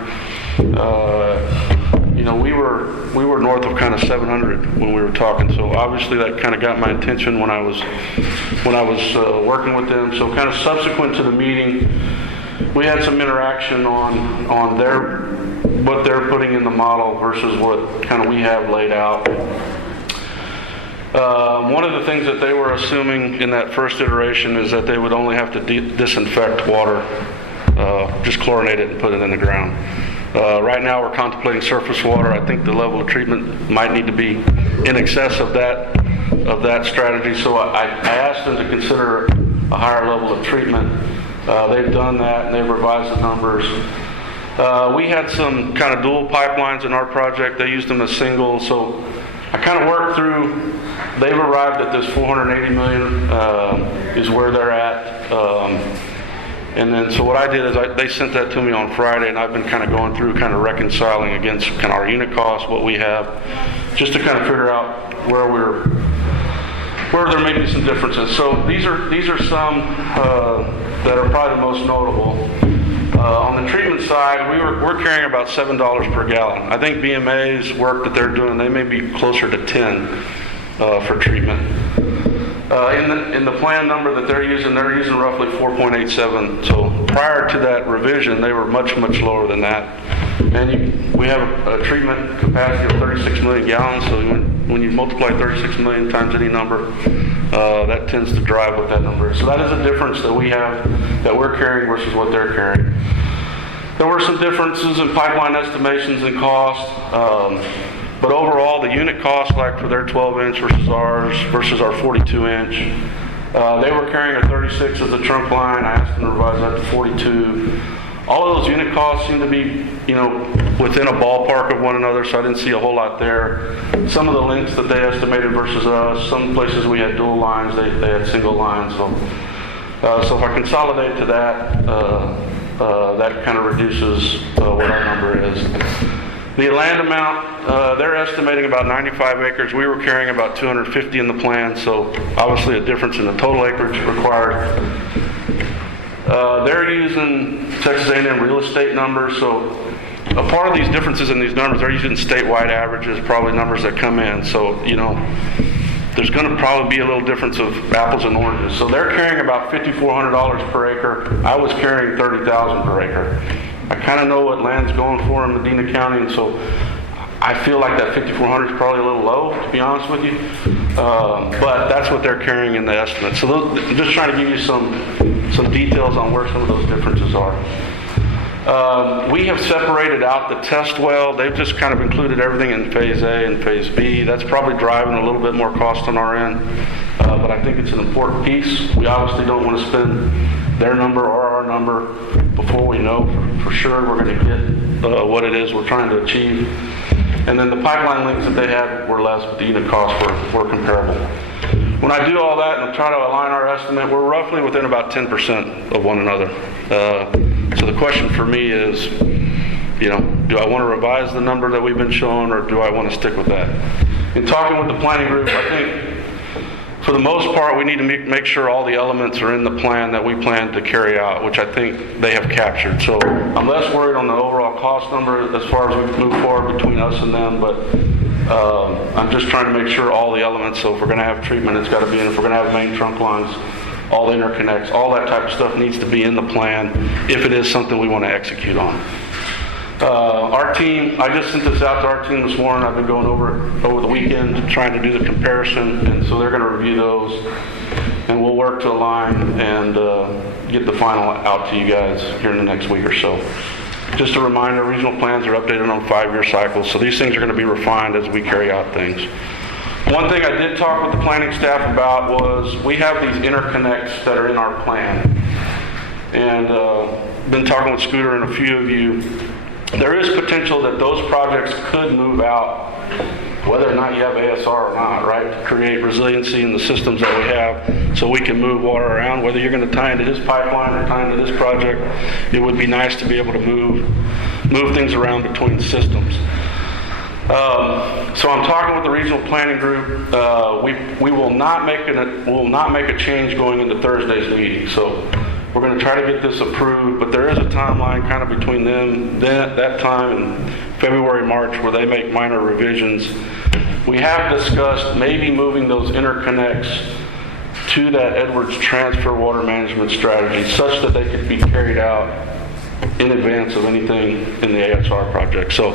You know, we were north of kind of 700 when we were talking. So obviously that kind of got my attention when I was working with them. So kind of subsequent to the meeting, we had some interaction on what they're putting in the model versus what kind of we have laid out. One of the things that they were assuming in that first iteration is that they would only have to disinfect water, just chlorinate it and put it in the ground. Right now we're contemplating surface water. I think the level of treatment might need to be in excess of that strategy. So I asked them to consider a higher level of treatment. They've done that and they've revised the numbers. We had some kind of dual pipelines in our project. They used them as single. So I kind of worked through, they've arrived at this 480 million is where they're at. And then so what I did is they sent that to me on Friday, and I've been kind of going through kind of reconciling against kind of our unit costs, what we have, just to kind of figure out where there may be some differences. So these are some that are probably the most notable. On the treatment side, we're carrying about $7 per gallon. I think BMA's work that they're doing, they may be closer to 10 for treatment. In the plan number that they're using roughly 4.87. So prior to that revision, they were much lower than that. And we have a treatment capacity of 36 million gallons. So when you multiply 36 million times any number, that tends to drive what that number is. So that is a difference that we have, that we're carrying versus what they're carrying. There were some differences in pipeline estimations and cost. But overall, the unit cost, like for their 12-inch versus our 42-inch, they were carrying a 36 as a trunk line. I asked them to revise that to 42. All of those unit costs seem to be, within a ballpark of one another, so I didn't see a whole lot there. Some of the lengths that they estimated versus us, some places we had dual lines, they had single lines. So if I consolidate to that, that kind of reduces what our number is. The land amount, they're estimating about 95 acres. We were carrying about 250 in the plan, so obviously a difference in the total acreage required. They're using Texas A&M real estate numbers, so a part of these differences in these numbers, they're using statewide averages, probably numbers that come in. So, there's going to probably be a little difference of apples and oranges. So they're carrying about $5,400 per acre. I was carrying $30,000 per acre. I kind of know what land's going for in Medina County, and so I feel like that 5,400 is probably a little low, to be honest with you. But that's what they're carrying in the estimate. So I'm just trying to give you some details on where some of those differences are. We have separated out the test well. They've just kind of included everything in phase A and phase B. That's probably driving a little bit more cost on our end, but I think it's an important piece. We obviously don't want to spend their number or our number before we know for sure we're going to get what it is we're trying to achieve. And then the pipeline links that they had were less, but the unit costs were comparable. When I do all that and try to align our estimate, we're roughly within about 10% of one another. So the question for me is, do I want to revise the number that we've been showing, or do I want to stick with that? In talking with the planning group, I think for the most part we need to make sure all the elements are in the plan that we plan to carry out, which I think they have captured. So I'm less worried on the overall cost number as far as we move forward between us and them, but I'm just trying to make sure all the elements, so if we're going to have treatment, it's got to be in. If we're going to have main trunk lines, all the interconnects, all that type of stuff needs to be in the plan if it is something we want to execute on. Our team, I just sent this out to our team this morning. I've been going over the weekend trying to do the comparison, and so they're going to review those, and we'll work to align and get the final out to you guys here in the next week or so. Just a reminder, regional plans are updated on 5-year cycles, so these things are going to be refined as we carry out things. One thing I did talk with the planning staff about was we have these interconnects that are in our plan. And been talking with Scooter and a few of you. There is potential that those projects could move out, whether or not you have ASR or not, right? To create resiliency in the systems that we have so we can move water around. Whether you're going to tie into his pipeline or tie into this project, it would be nice to be able to move things around between systems. So I'm talking with the regional planning group. We will not make a change going into Thursday's meeting. So we're going to try to get this approved, but there is a timeline kind of between that time and February, March, where they make minor revisions. We have discussed maybe moving those interconnects to that Edwards transfer water management strategy such that they could be carried out in advance of anything in the ASR project. So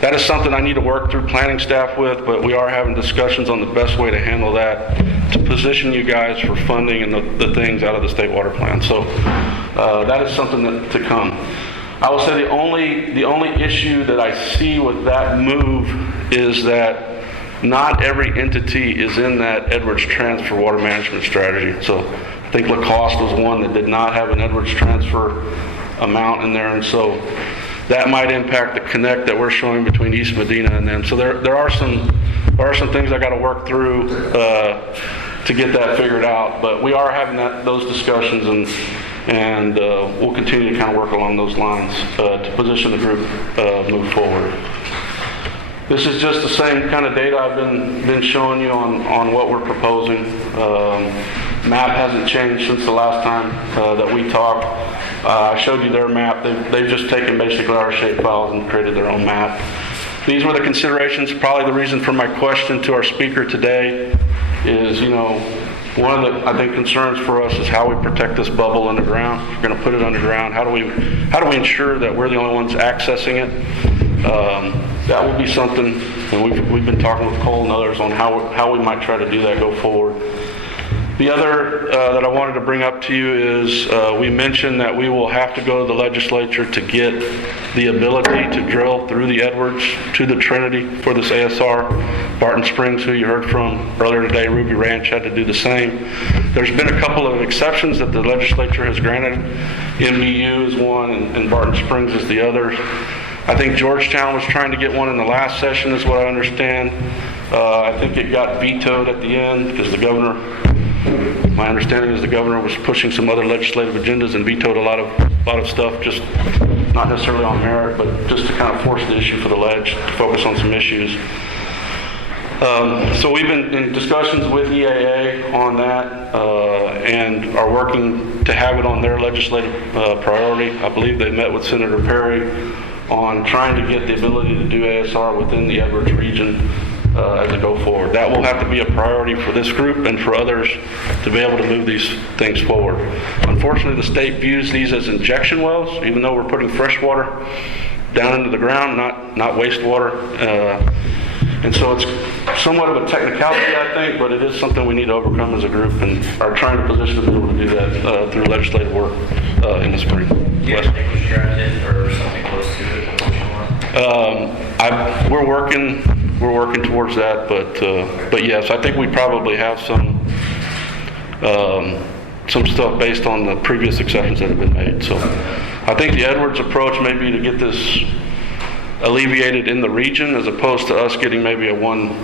that is something I need to work through planning staff with, but we are having discussions on the best way to handle that to position you guys for funding and the things out of the state water plan. So that is something to come. I will say the only issue that I see with that move is that not every entity is in that Edwards transfer water management strategy. So I think Lacoste was one that did not have an Edwards transfer amount in there, and so that might impact the connect that we're showing between East Medina and them. So there are some things I got to work through to get that figured out. But we are having those discussions, and we'll continue to kind of work along those lines to position the group move forward. This is just the same kind of data I've been showing you on what we're proposing. Map hasn't changed since the last time that we talked. I showed you their map. They've just taken basically our shape files and created their own map. These were the considerations. Probably the reason for my question to our speaker today is, one of the, I think, concerns for us is how we protect this bubble underground. If we're going to put it underground, how do we ensure that we're the only ones accessing it? That will be something, and we've been talking with Cole and others on how we might try to do that go forward. The other that I wanted to bring up to you is we mentioned that we will have to go to the legislature to get the ability to drill through the Edwards to the Trinity for this ASR. Barton Springs, who you heard from earlier today, Ruby Ranch had to do the same. There's been a couple of exceptions that the legislature has granted. MBU is one and Barton Springs is the other. I think Georgetown was trying to get one in the last session is what I understand. I think it got vetoed at the end because the governor, my understanding is the governor was pushing some other legislative agendas and vetoed a lot of stuff, just not necessarily on merit, but just to kind of force the issue for the ledge to focus on some issues. So we've been in discussions with EAA on that and are working to have it on their legislative priority. I believe they met with Senator Perry on trying to get the ability to do ASR within the Edwards region. as we go forward. That will have to be a priority for this group and for others to be able to move these things forward. Unfortunately, the state views these as injection wells, even though we're putting fresh water down into the ground, not wastewater. And so it's somewhat of a technicality, I think, but it is something we need to overcome as a group and are trying to position to be able to do that through legislative work in the spring. Do you have a strategy or something close to it? We're working towards that, but yes, I think we probably have some stuff based on the previous exceptions that have been made. So I think the Edwards approach may be to get this alleviated in the region as opposed to us getting maybe a one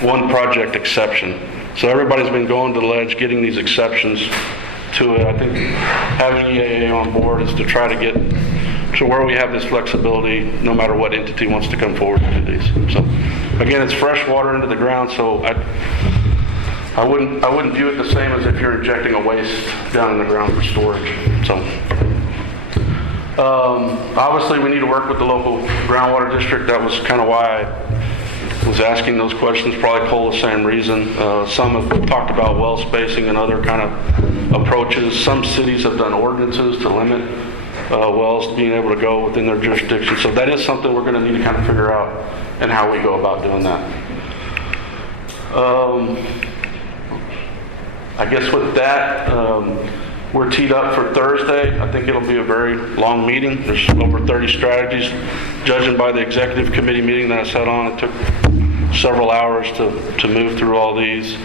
project exception. So everybody's been going to the ledge, getting these exceptions to it. I think having EAA on board is to try to get to where we have this flexibility no matter what entity wants to come forward to do these. So again, it's fresh water into the ground, so I wouldn't view it the same as if you're injecting a waste down in the ground for storage. So obviously we need to work with the local groundwater district. That was kind of why I was asking those questions, probably Cole, the same reason. Some have talked about well spacing and other kind of approaches. Some cities have done ordinances to limit wells being able to go within their jurisdiction. So that is something we're going to need to kind of figure out and how we go about doing that. I guess with that, we're teed up for Thursday. I think it'll be a very long meeting. There's over 30 strategies. Judging by the executive committee meeting that I sat on, it took several hours to move through all these.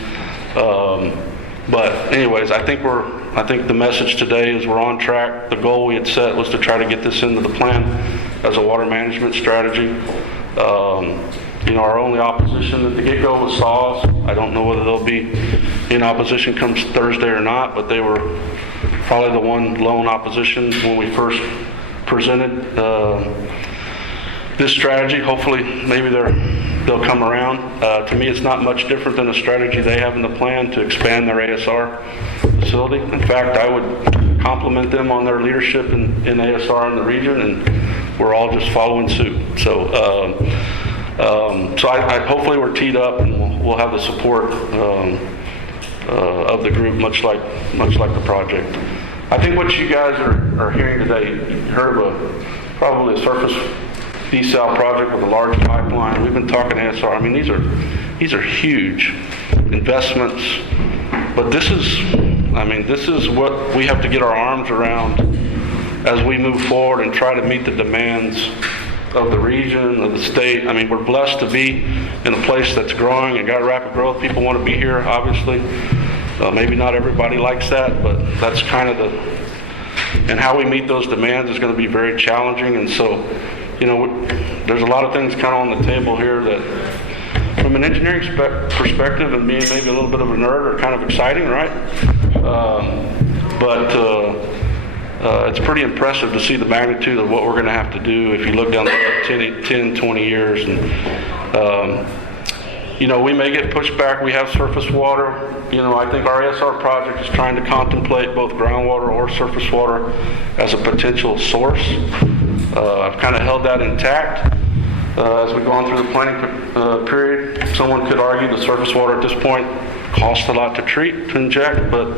But anyways, I think the message today is we're on track. The goal we had set was to try to get this into the plan as a water management strategy. Our only opposition at the get-go was saws. I don't know whether they'll be in opposition comes Thursday or not, but they were probably the one lone opposition when we first presented this strategy. Hopefully, maybe they'll come around. To me, it's not much different than a strategy they have in the plan to expand their ASR facility. In fact, I would compliment them on their leadership in ASR in the region, and we're all just following suit. So I hopefully we're teed up, and we'll have the support of the group, much like the project. I think what you guys are hearing today, you heard of probably a surface desal project with a large pipeline. We've been talking ASR. I mean, these are huge investments, but this is what we have to get our arms around as we move forward and try to meet the demands of the region, of the state. I mean, we're blessed to be in a place that's growing and got rapid growth. People want to be here, obviously. Maybe not everybody likes that, but that's kind of and how we meet those demands is going to be very challenging. And so, there's a lot of things kind of on the table here that, from an engineering perspective and being maybe a little bit of a nerd, are kind of exciting, right? It's pretty impressive to see the magnitude of what we're going to have to do if you look down the 10, 20 years. And, we may get pushed back. We have surface water. I think our ASR project is trying to contemplate both groundwater or surface water as a potential source. I've kind of held that intact. As we've gone through the planning period, someone could argue the surface water at this point costs a lot to treat, to inject, but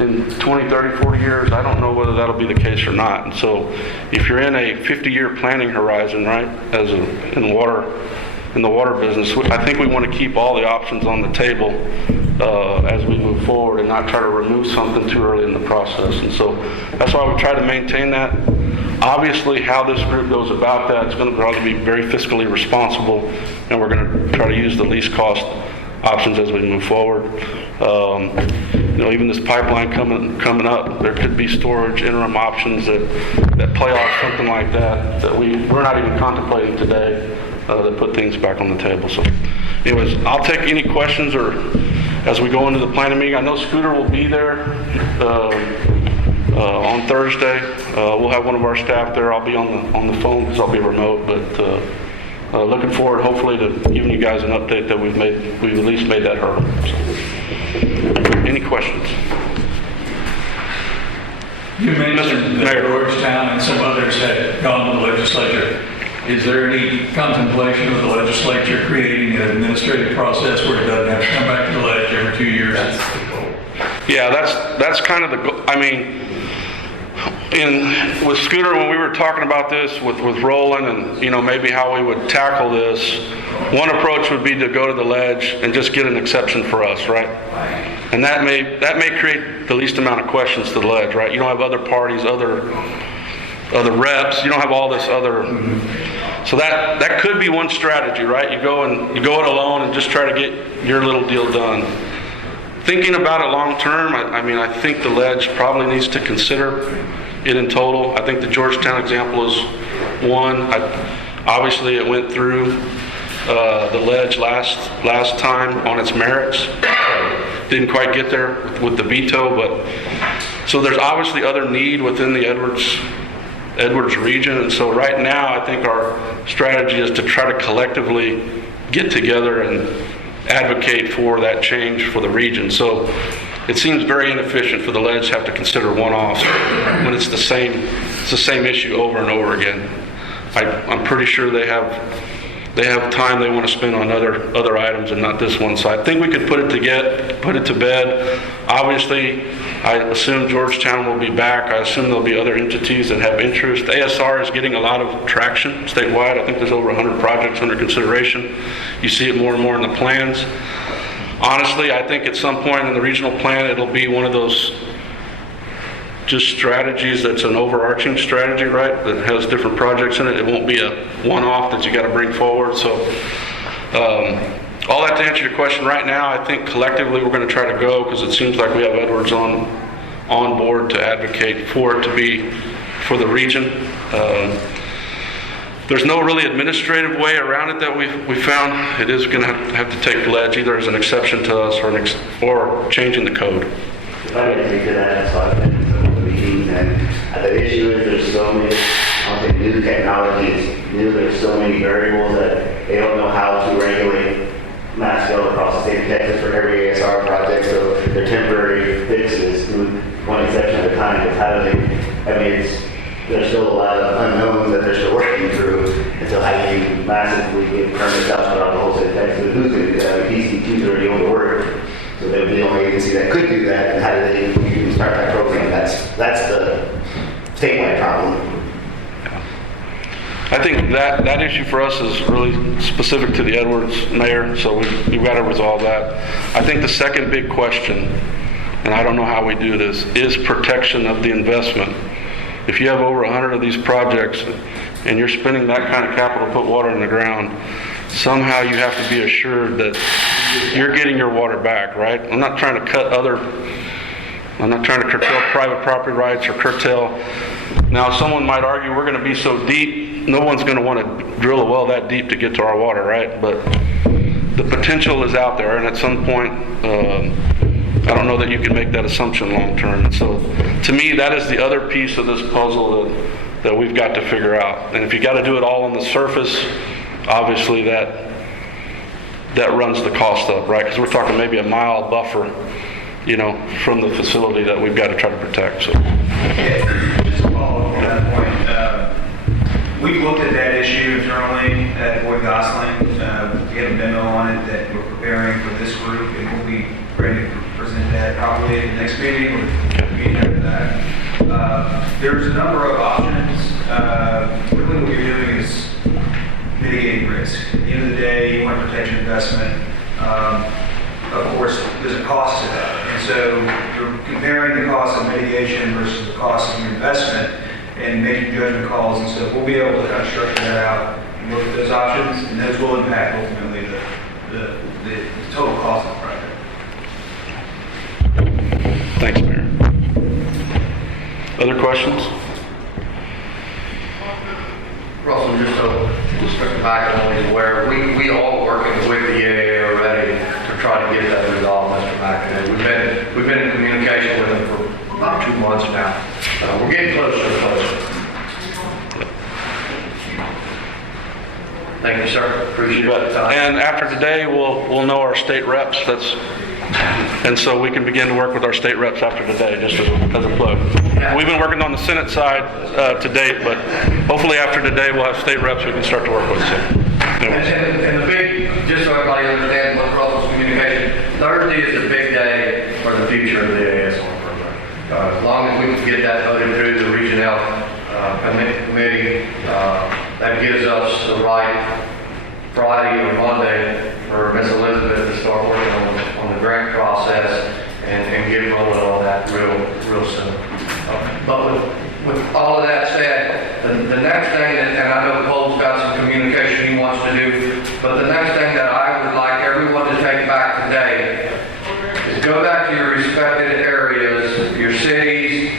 in 20, 30, 40 years, I don't know whether that'll be the case or not. And so if you're in a 50-year planning horizon, right, in the water business, I think we want to keep all the options on the table as we move forward and not try to remove something too early in the process. And so that's why we try to maintain that. Obviously, how this group goes about that is going to probably be very fiscally responsible, and we're going to try to use the least cost options as we move forward. Even this pipeline coming up, there could be storage interim options that play off something like that we're not even contemplating today, that put things back on the table. So anyways, I'll take any questions or as we go into the planning meeting. I know Scooter will be there on Thursday. We'll have one of our staff there. I'll be on the phone because I'll be remote, but looking forward hopefully to giving you guys an update that we've at least made that hurdle. So, any questions? You mentioned that Georgetown and some others had gone to the legislature. Is there any contemplation of the legislature creating an administrative process where it doesn't have to come back to the ledge every 2 years? Yeah, that's kind of the, I mean, with Scooter, when we were talking about this with Roland and, maybe how we would tackle this, one approach would be to go to the ledge and just get an exception for us, right? And that may create the least amount of questions to the ledge, right? You don't have other parties, other reps, you don't have all this other, so that could be one strategy, right? You go it alone and just try to get your little deal done. Thinking about it long term, I think the ledge probably needs to consider it in total. I think the Georgetown example is one. Obviously, it went through the ledge last time on its merits. Didn't quite get there with the veto, but so there's obviously other need within the Edwards region, and so right now I think our strategy is to try to collectively get together and advocate for that change for the region. So it seems very inefficient for the ledge to have to consider one-offs when it's the same issue over and over again. I'm pretty sure they have time they want to spend on other items and not this one. So I think we could put it to bed. Obviously, I assume Georgetown will be back. I assume there'll be other entities that have interest. ASR is getting a lot of traction statewide. I think there's over 100 projects under consideration. You see it more and more in the plans. Honestly, I think at some point in the regional plan, it'll be one of those just strategies that's an overarching strategy, right? That has different projects in it. It won't be a one-off that you got to bring forward. So all that to answer your question right now, I think collectively we're going to try to go because it seems like we have Edwards on board to advocate for it to be for the region. There's no really administrative way around it that we found. It is going to have to take the ledge either as an exception to us or changing the code. If I may speak to that, so I've been to some of the meetings, and the issue is there's so many, I don't think new technology is new, there's so many variables that they don't know how to regulate mass scale across the state of Texas for every ASR project, so they're temporary fixes, one exception at a time. But how do they, there's still a lot of unknowns that they're still working through, and so how do you massively get permits out throughout the whole state of Texas? Who's going to do that? DC2's already on the work. So they're the only agency that could do that, and how do they even start that program? That's the statewide problem. I think that issue for us is really specific to the Edwards mayor, so we've got to resolve that. I think the second big question, and I don't know how we do this, is protection of the investment. If you have over 100 of these projects and you're spending that kind of capital to put water in the ground, somehow you have to be assured that you're getting your water back, right? I'm not trying to curtail private property rights or curtail. Now, someone might argue we're going to be so deep, no one's going to want to drill a well that deep to get to our water, right? But the potential is out there, and at some point, I don't know that you can make that assumption long term. So to me, that is the other piece of this puzzle that we've got to figure out. And if you got to do it all on the surface, obviously that runs the cost up, right? Because we're talking maybe a mile buffer, from the facility that we've got to try to protect. So. Just to follow up on that point, we've looked at that issue internally at Boyd Gosling. We have a memo on it that we're preparing for this group, and we'll be ready to present that probably at the next meeting or the meeting after that. There's a number of options. Really what you're doing is mitigating risk. At the end of the day, you want to protect your investment. Of course, there's a cost to that. And so you're comparing the cost of mitigation versus the cost of your investment and making judgment calls. And so we'll be able to kind of structure that out and look at those options, and those will impact ultimately the total cost of the project. Thanks, Mayor. Other questions? Russell, just to back on where we all working with the EAA already to try to get that resolved, Mr. McInerney. We've been in communication with them for about 2 months now. We're getting closer and closer. Thank you, sir. Appreciate it. And after today, we'll know our state reps. That's And so we can begin to work with our state reps after today, just as a plug. We've been working on the Senate side to date, but hopefully after today we'll have state reps we can start to work with soon. And the big, just so everybody understands what Russell's communication, Thursday is a big day for the future of the ASR program. As long as we can get that voted through the regional committee, that gives us the right Friday or Monday for Miss Elizabeth to start working on the grant process and get rolling on that real soon. But with all of that said, the next thing, and I know Cole's got some communication he wants to do, but the next thing that I would like everyone to take back today is go back to your respected areas, your cities,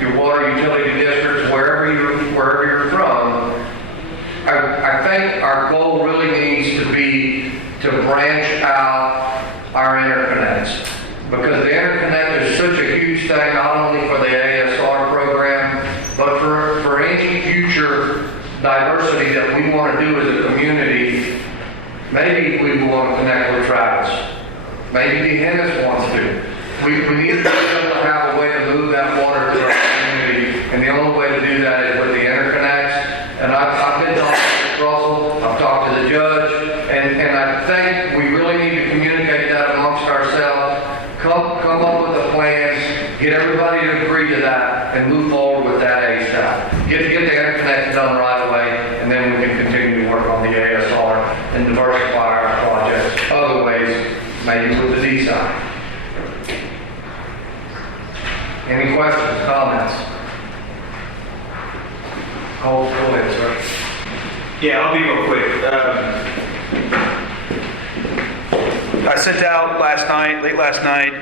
your water utility districts, wherever you're from. I think our goal really needs to be to branch out our interconnects, because the interconnect is such a huge thing, not only for the ASR program, but for any future diversity that we want to do as a community. Maybe we want to connect with Travis. Maybe Dehennis wants to. We need to be able to have a way to move that water to our community, and the only way to do that is with the interconnects. And I've been talking to Russell, I've talked to the judge, and I think we really need to communicate that amongst ourselves. Come up with a plan, get everybody to agree to that, and move forward with that ASAP. Get the interconnect done right away, and then we can continue to work on the ASR and diversify our projects other ways, maybe with the D side. Any questions, comments? Go ahead, sir. Yeah, I'll be real quick. I sent out late last night,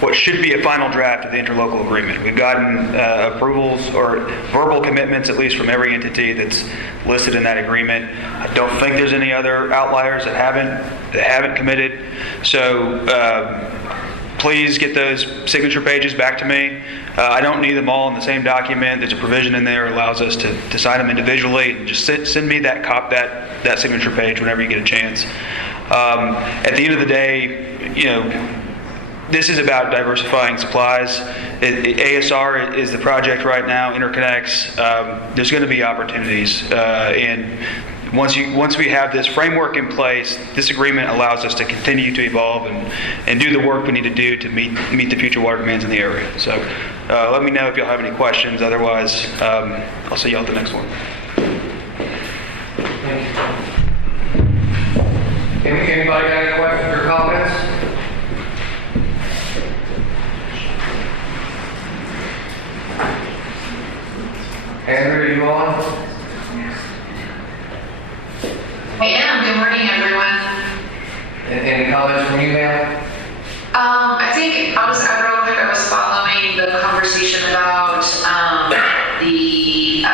what should be a final draft of the interlocal agreement. We've gotten approvals or verbal commitments, at least from every entity that's listed in that agreement. I don't think there's any other outliers that haven't committed. So please get those signature pages back to me. I don't need them all in the same document. There's a provision in there that allows us to sign them individually. And just send me that signature page whenever you get a chance. At the end of the day, this is about diversifying supplies. ASR is the project right now, interconnects. There's going to be opportunities. And once we have this framework in place, this agreement allows us to continue to evolve and do the work we need to do to meet the future water demands in the area. So let me know if you'll have any questions. Otherwise, I'll see you all at the next one. Anybody got any questions or comments? Andrew, are you on? I am. Good morning, everyone. Any comments from you, ma'am? I think I was following the conversation about the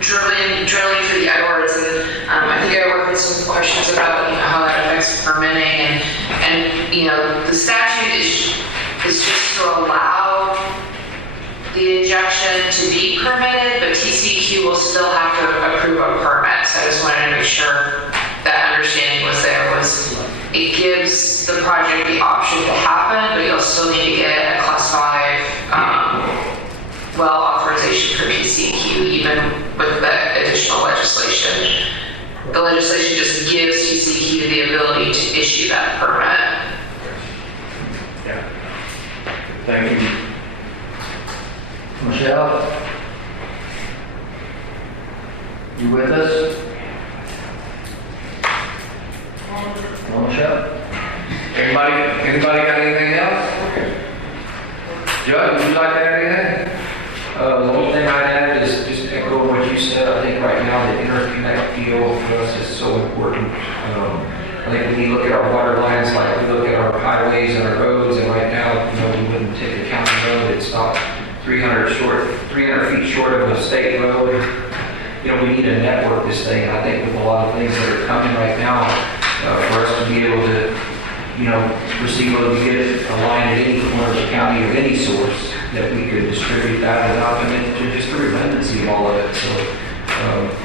drilling through the outdoors, and I think I worked with some questions about how that affects permitting, and the statute is just to allow the injection to be permitted, but TCEQ will still have to approve a permit. So I just wanted to make sure that understanding was there. It gives the project the option to happen, but you'll still need to get a Class 5 well authorization for TCEQ, even with the additional legislation. The legislation just gives TCEQ the ability to issue that permit. Yeah. Thank you. Michelle? You with us? No, Michelle? Anybody got anything else? Judge, would you like to add anything? The only thing I'd add is just echo what you said. I think right now the interconnect deal for us is so important. I think when you look at our water lines, like we look at our highways and our roads, and right now, we wouldn't take a county road. It's not 300 feet short of a state road. We need to network this thing. And I think with a lot of things that are coming right now, for us to be able to, receive or get it aligned at any corner of the county or any source, that we could distribute that without just the redundancy of all of it. So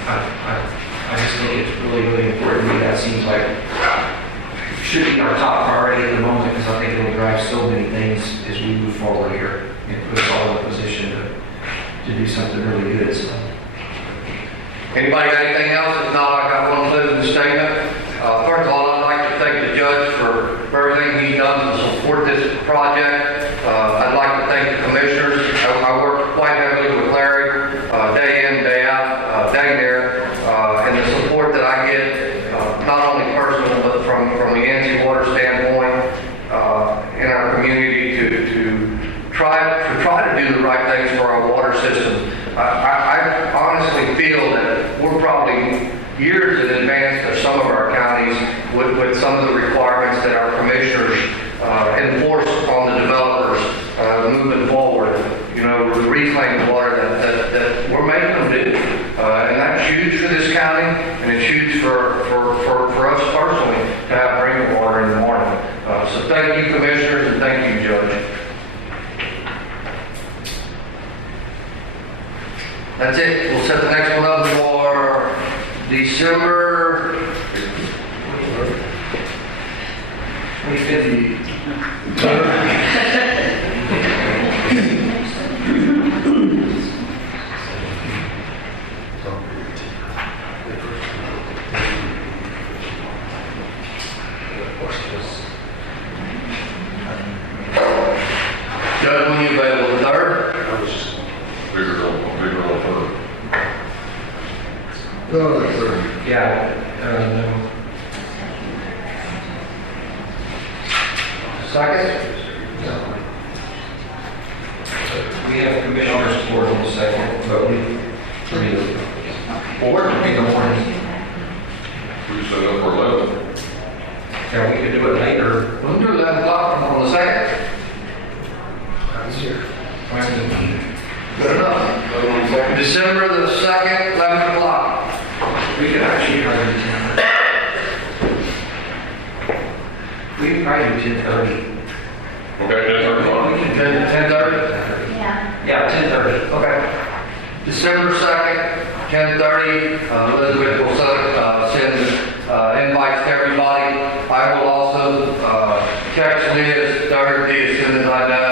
I just think it's really, really important to me. That seems like should be our top priority at the moment, because I think it'll drive so many things as we move forward here and put us all in a position to do something really good, so. Anybody got anything else? If not, I got one closing statement. First of all, I'd like to thank the judge for everything he's done to support this project. I'd like to thank the commissioners. I worked quite heavily with Larry, day in, day out, day there, and the support that I get, not only personal, but from the NC Water standpoint, in our community to try to do the right things for our water system. I honestly feel that we're probably years in advance of some of our counties with some of the requirements that our commissioners enforce on the developers moving forward. You know, the reclaimed water that we're making them do. And that's huge for this county, and it's huge for us personally to have drinking water in the morning. So thank you, commissioners, and thank you, Judge. That's it. We'll set the next one up for December 25th. Judge, when you available, the 3rd? No, that's right. Yeah, no. 2nd? We have commissioners board on the 2nd, but we, Board? in the morning. We set up for 11. Yeah, we could do it later. We'll do 11 o'clock on the 2nd. Good enough. December the 2nd, 11 o'clock. We could actually try to do 10. We could probably do 10:30. Okay, We can do 10:30? Yeah. 10:30. Okay. December 2nd, 10:30. Elizabeth will send invites to everybody. I will also text Liz Thursday as soon as I know